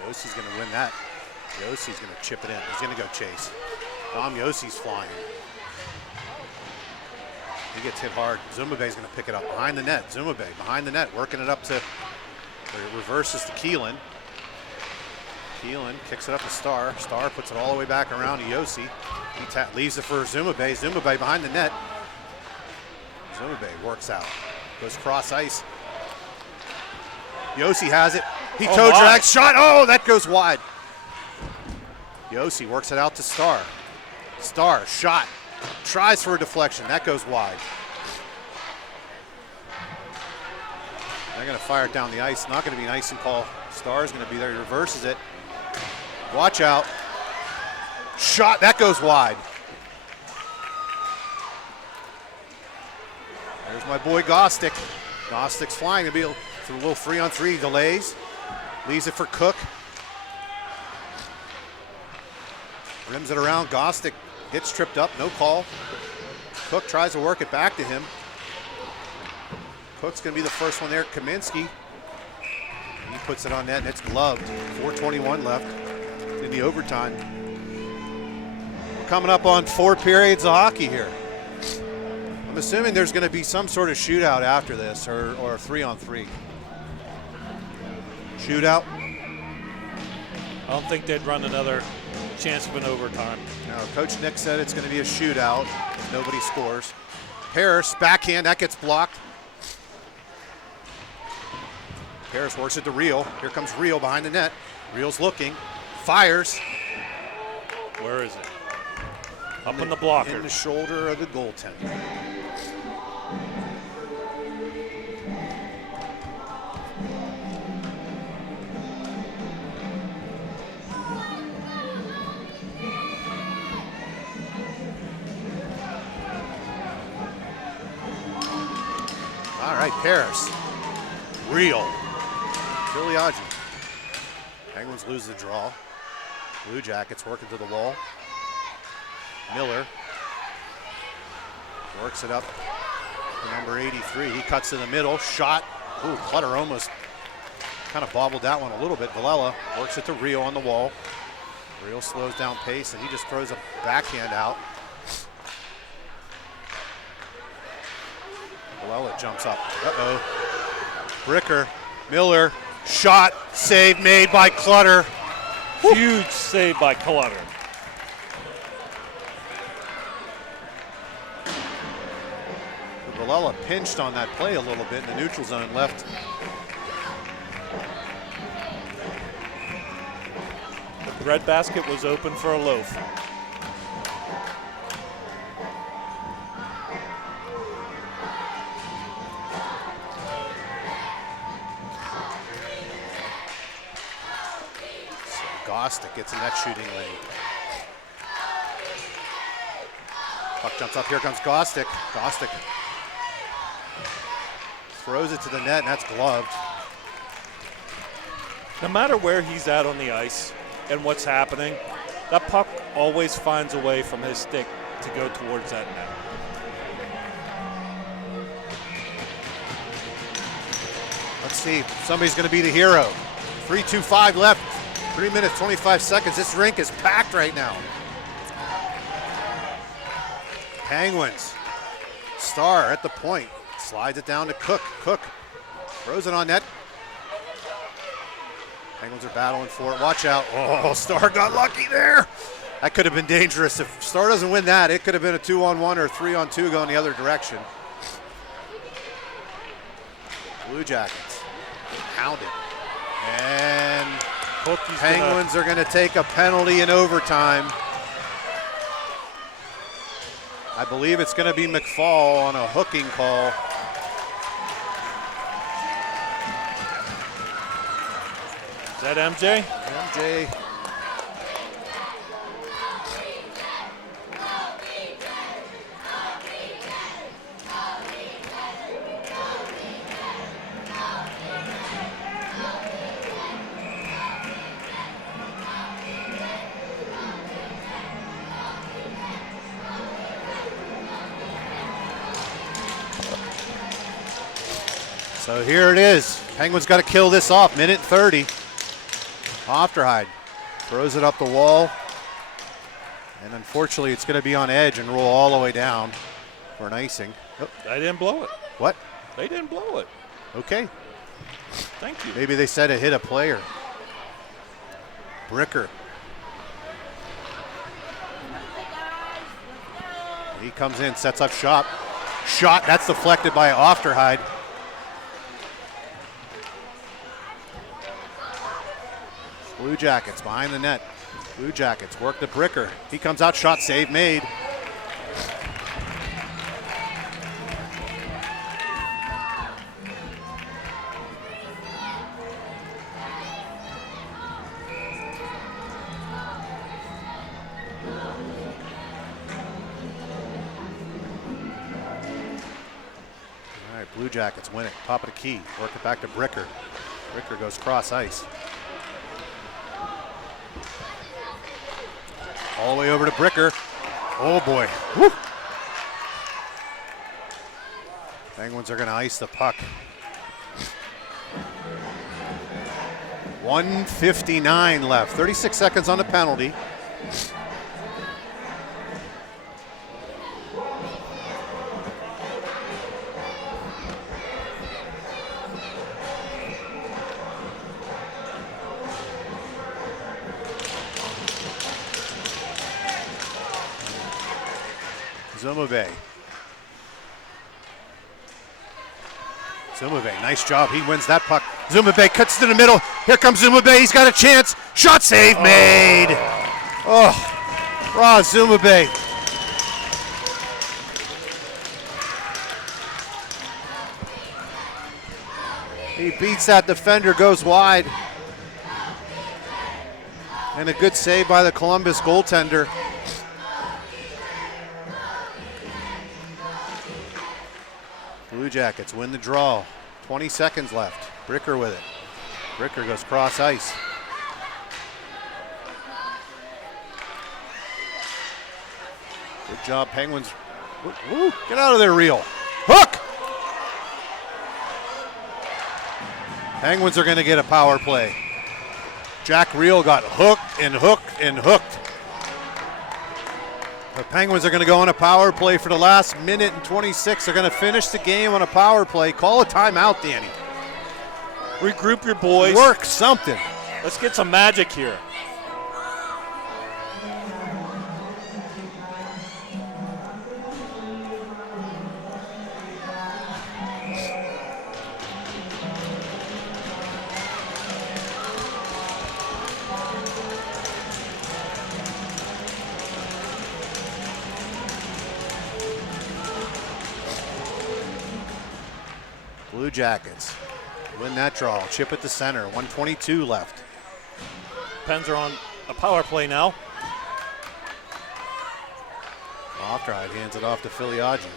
Yossi's going to win that. Yossi's going to chip it in. He's going to go chase. Dom Yossi's flying. He gets hit hard. Zumabe's going to pick it up behind the net. Zumabe behind the net, working it up to, reverses to Keelan. Keelan kicks it up to Starr. Starr puts it all the way back around to Yossi. He leaves it for Zumabe. Zumabe behind the net. Zumabe works out. Goes cross ice. Yossi has it. He toe drags, shot, oh, that goes wide. Yossi works it out to Starr. Starr, shot, tries for a deflection, that goes wide. They're gonna fire it down the ice, not gonna be an icing call. Starr's gonna be there, he reverses it. Watch out. Shot, that goes wide. There's my boy Gostick. Gostick's flying, gonna be a little 3-on-3 delays. Leaves it for Cook. Rims it around. Gostick gets tripped up. No call. Cook tries to work it back to him. Cook's going to be the first one there. Kaminsky. He puts it on net and it's gloved. 4:21 left in the overtime. We're coming up on 4 periods of hockey here. I'm assuming there's going to be some sort of shootout after this or 3-on-3. Shootout? I don't think they'd run another chance of an overtime. No, Coach Nick said it's going to be a shootout if nobody scores. Harris, backhand, that gets blocked. Harris works it to Reel. Here comes Reel behind the net. Reel's looking, fires. Where is it? Up in the blocker. In the shoulder of the goaltender. All right, Paris. Reel. Filiagi. Penguins lose the draw. Blue Jackets working to the wall. Miller works it up to number 83. He cuts in the middle. Shot. Ooh, Clutter almost kind of bobbled that one a little bit. Villela works it to Reel on the wall. Reel slows down pace, and he just throws a backhand out. Villela jumps up. Uh-oh. Bricker. Miller. Shot. Save made by Clutter. Huge save by Clutter. Villela pinched on that play a little bit in the neutral zone left. The bread basket was open for a loaf. Gostick gets in that shooting lane. Puck jumps up. Here comes Gostick. Gostick throws it to the net, and that's gloved. No matter where he's at on the ice and what's happening, that puck always finds a way from his stick to go towards that net. Let's see. Somebody's going to be the hero. 3:25 left. 3 minutes, 25 seconds. This rink is packed right now. Penguins. Star at the point. Slides it down to Cook. Cook throws it on net. Penguins are battling for it. Watch out. Oh, Star got lucky there. That could have been dangerous. If Star doesn't win that, it could have been a 2-on-1 or a 3-on-2 going the other direction. Blue Jackets pounded. And Penguins are going to take a penalty in overtime. I believe it's going to be McFall on a hooking call. Is that MJ? MJ. So here it is. Penguins got to kill this off. Minute 30. Ofterhide throws it up the wall. And unfortunately, it's going to be on edge and roll all the way down for an icing. Oh. They didn't blow it. What? They didn't blow it. Okay. Thank you. Maybe they said it hit a player. Bricker. He comes in, sets up shot. Shot, that's deflected by Ofterhide. Blue Jackets behind the net. Blue Jackets work the Bricker. He comes out, shot, save made. All right, Blue Jackets win it. Top of the key. Work it back to Bricker. Bricker goes cross ice. All the way over to Bricker. Oh boy. Woo. Penguins are going to ice the puck. 1:59 left. 36 seconds on the penalty. Zuma Bay. Zumabay, nice job. He wins that puck. Zumabay cuts to the middle. Here comes Zumabay. He's got a chance. Shot save made. Oh, Zumabay. He beats that defender, goes wide. And a good save by the Columbus goaltender. Blue Jackets win the draw. 20 seconds left. Bricker with it. Bricker goes cross ice. Good job, Penguins. Woo, get out of there, Reel. Hook! Penguins are going to get a power play. Jack Reel got hooked and hooked and hooked. The Penguins are going to go on a power play for the last minute and 26. They're going to finish the game on a power play. Call a timeout, Danny. Regroup your boys. Work something. Let's get some magic here. Blue Jackets win that draw. Chip at the center. 1:22 left. Pens are on a power play now. Offride hands it off to Filiaggi.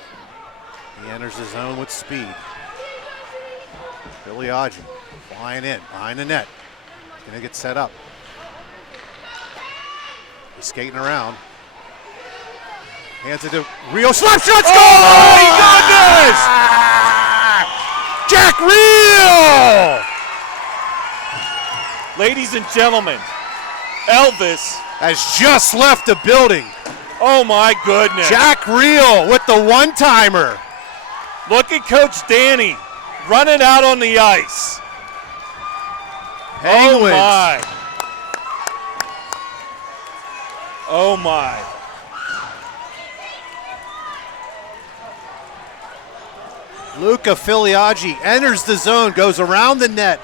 He enters the zone with speed. Filiaggi flying in behind the net. Gonna get set up. He's skating around. Hands it to Rio. Slap shot score! Oh my goodness! Jack Reel! Ladies and gentlemen, Elvis Has just left the building. Oh my goodness. Jack Reel with the one-timer. Look at Coach Danny running out on the ice. Penguins. Oh my. Oh my. Luca Filiaggi enters the zone, goes around the net.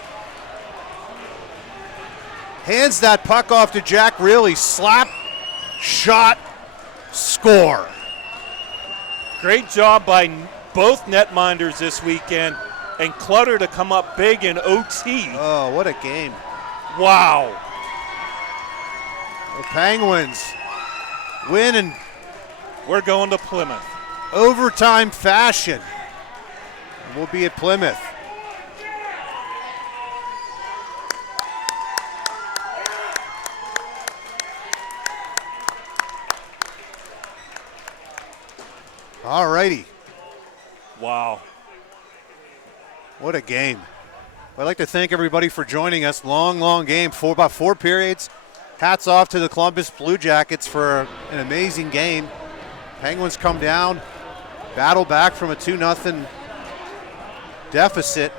Hands that puck off to Jack Reel. He slap, shot, score. Great job by both netminders this weekend, and Clutter to come up big in OT. Oh, what a game. Wow. The Penguins win in We're going to Plymouth. overtime fashion. We'll be at Plymouth. All righty. Wow. What a game. I'd like to thank everybody for joining us. Long game, about four periods. Hats off to the Columbus Blue Jackets for an amazing game. Penguins come down, battle back from a 2-0 deficit,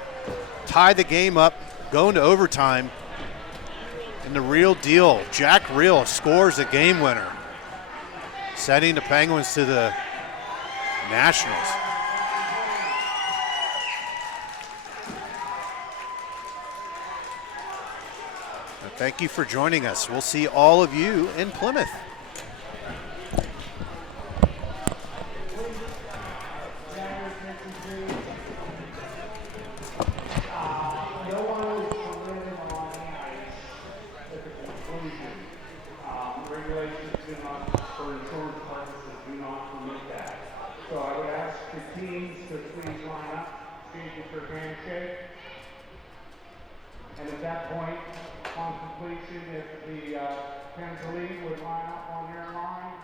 tie the game up, go into overtime. And the real deal, Jack Reel scores a game winner, sending the Penguins to the Nationals. Thank you for joining us. We'll see all of you in Plymouth. Regulations do not, for insurance purposes, do not permit that. So I would ask the teams to please line up, change your handshake. And at that point, on completion, if the Pensley would line up on their line,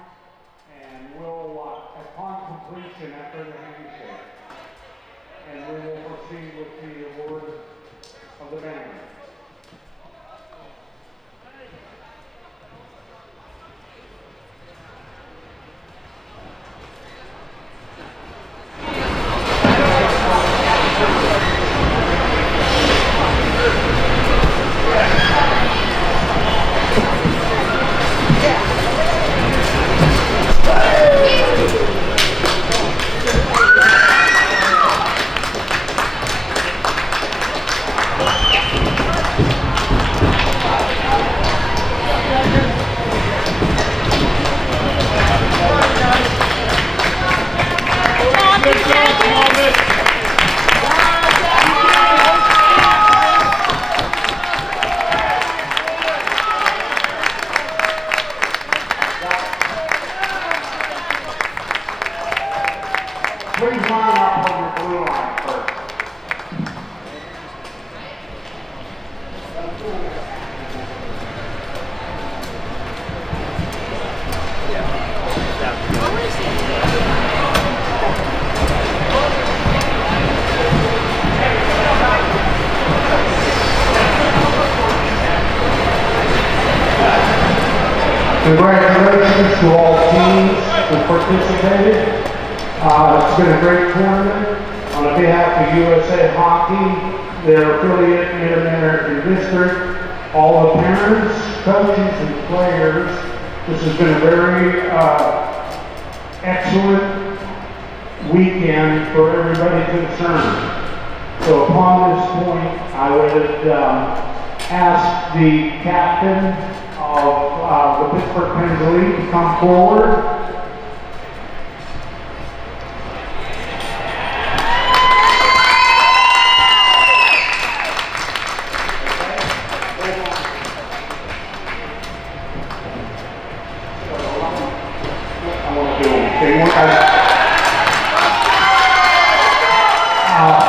and we'll, upon completion after the handshake, and we will proceed with the award of the banner. Congratulations to all teams who participated. It's been a great tournament. On behalf of USA Hockey, their affiliate Mid-American District, all the parents, coaches, and players, this has been a very excellent weekend for everybody concerned. So upon this point, I would ask the captain of the Pittsburgh Penns Elite to come forward.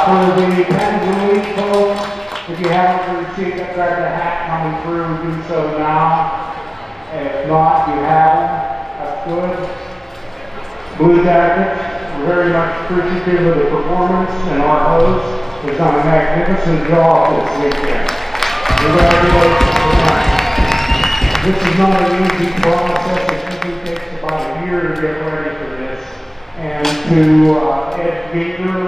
For the Penns Elite folks, if you haven't received a grab the hat coming through, do so now. If not, you have them. That's good. Blue Jackets, we're very much appreciative of the performance, and our host has done a magnificent job this weekend. Congratulations to them. This is not an easy process. It usually takes about a year to get ready for this. And to Ed Beaker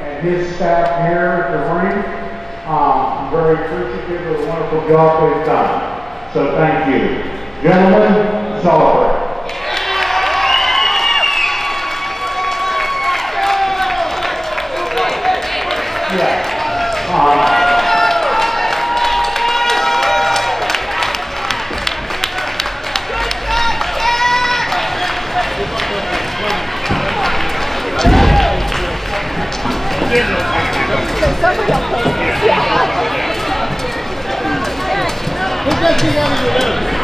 and his staff here at the ring, I'm very appreciative of the wonderful job they've done. So thank you. Gentlemen, celebrate. Yeah. Somebody else. Who got you out of your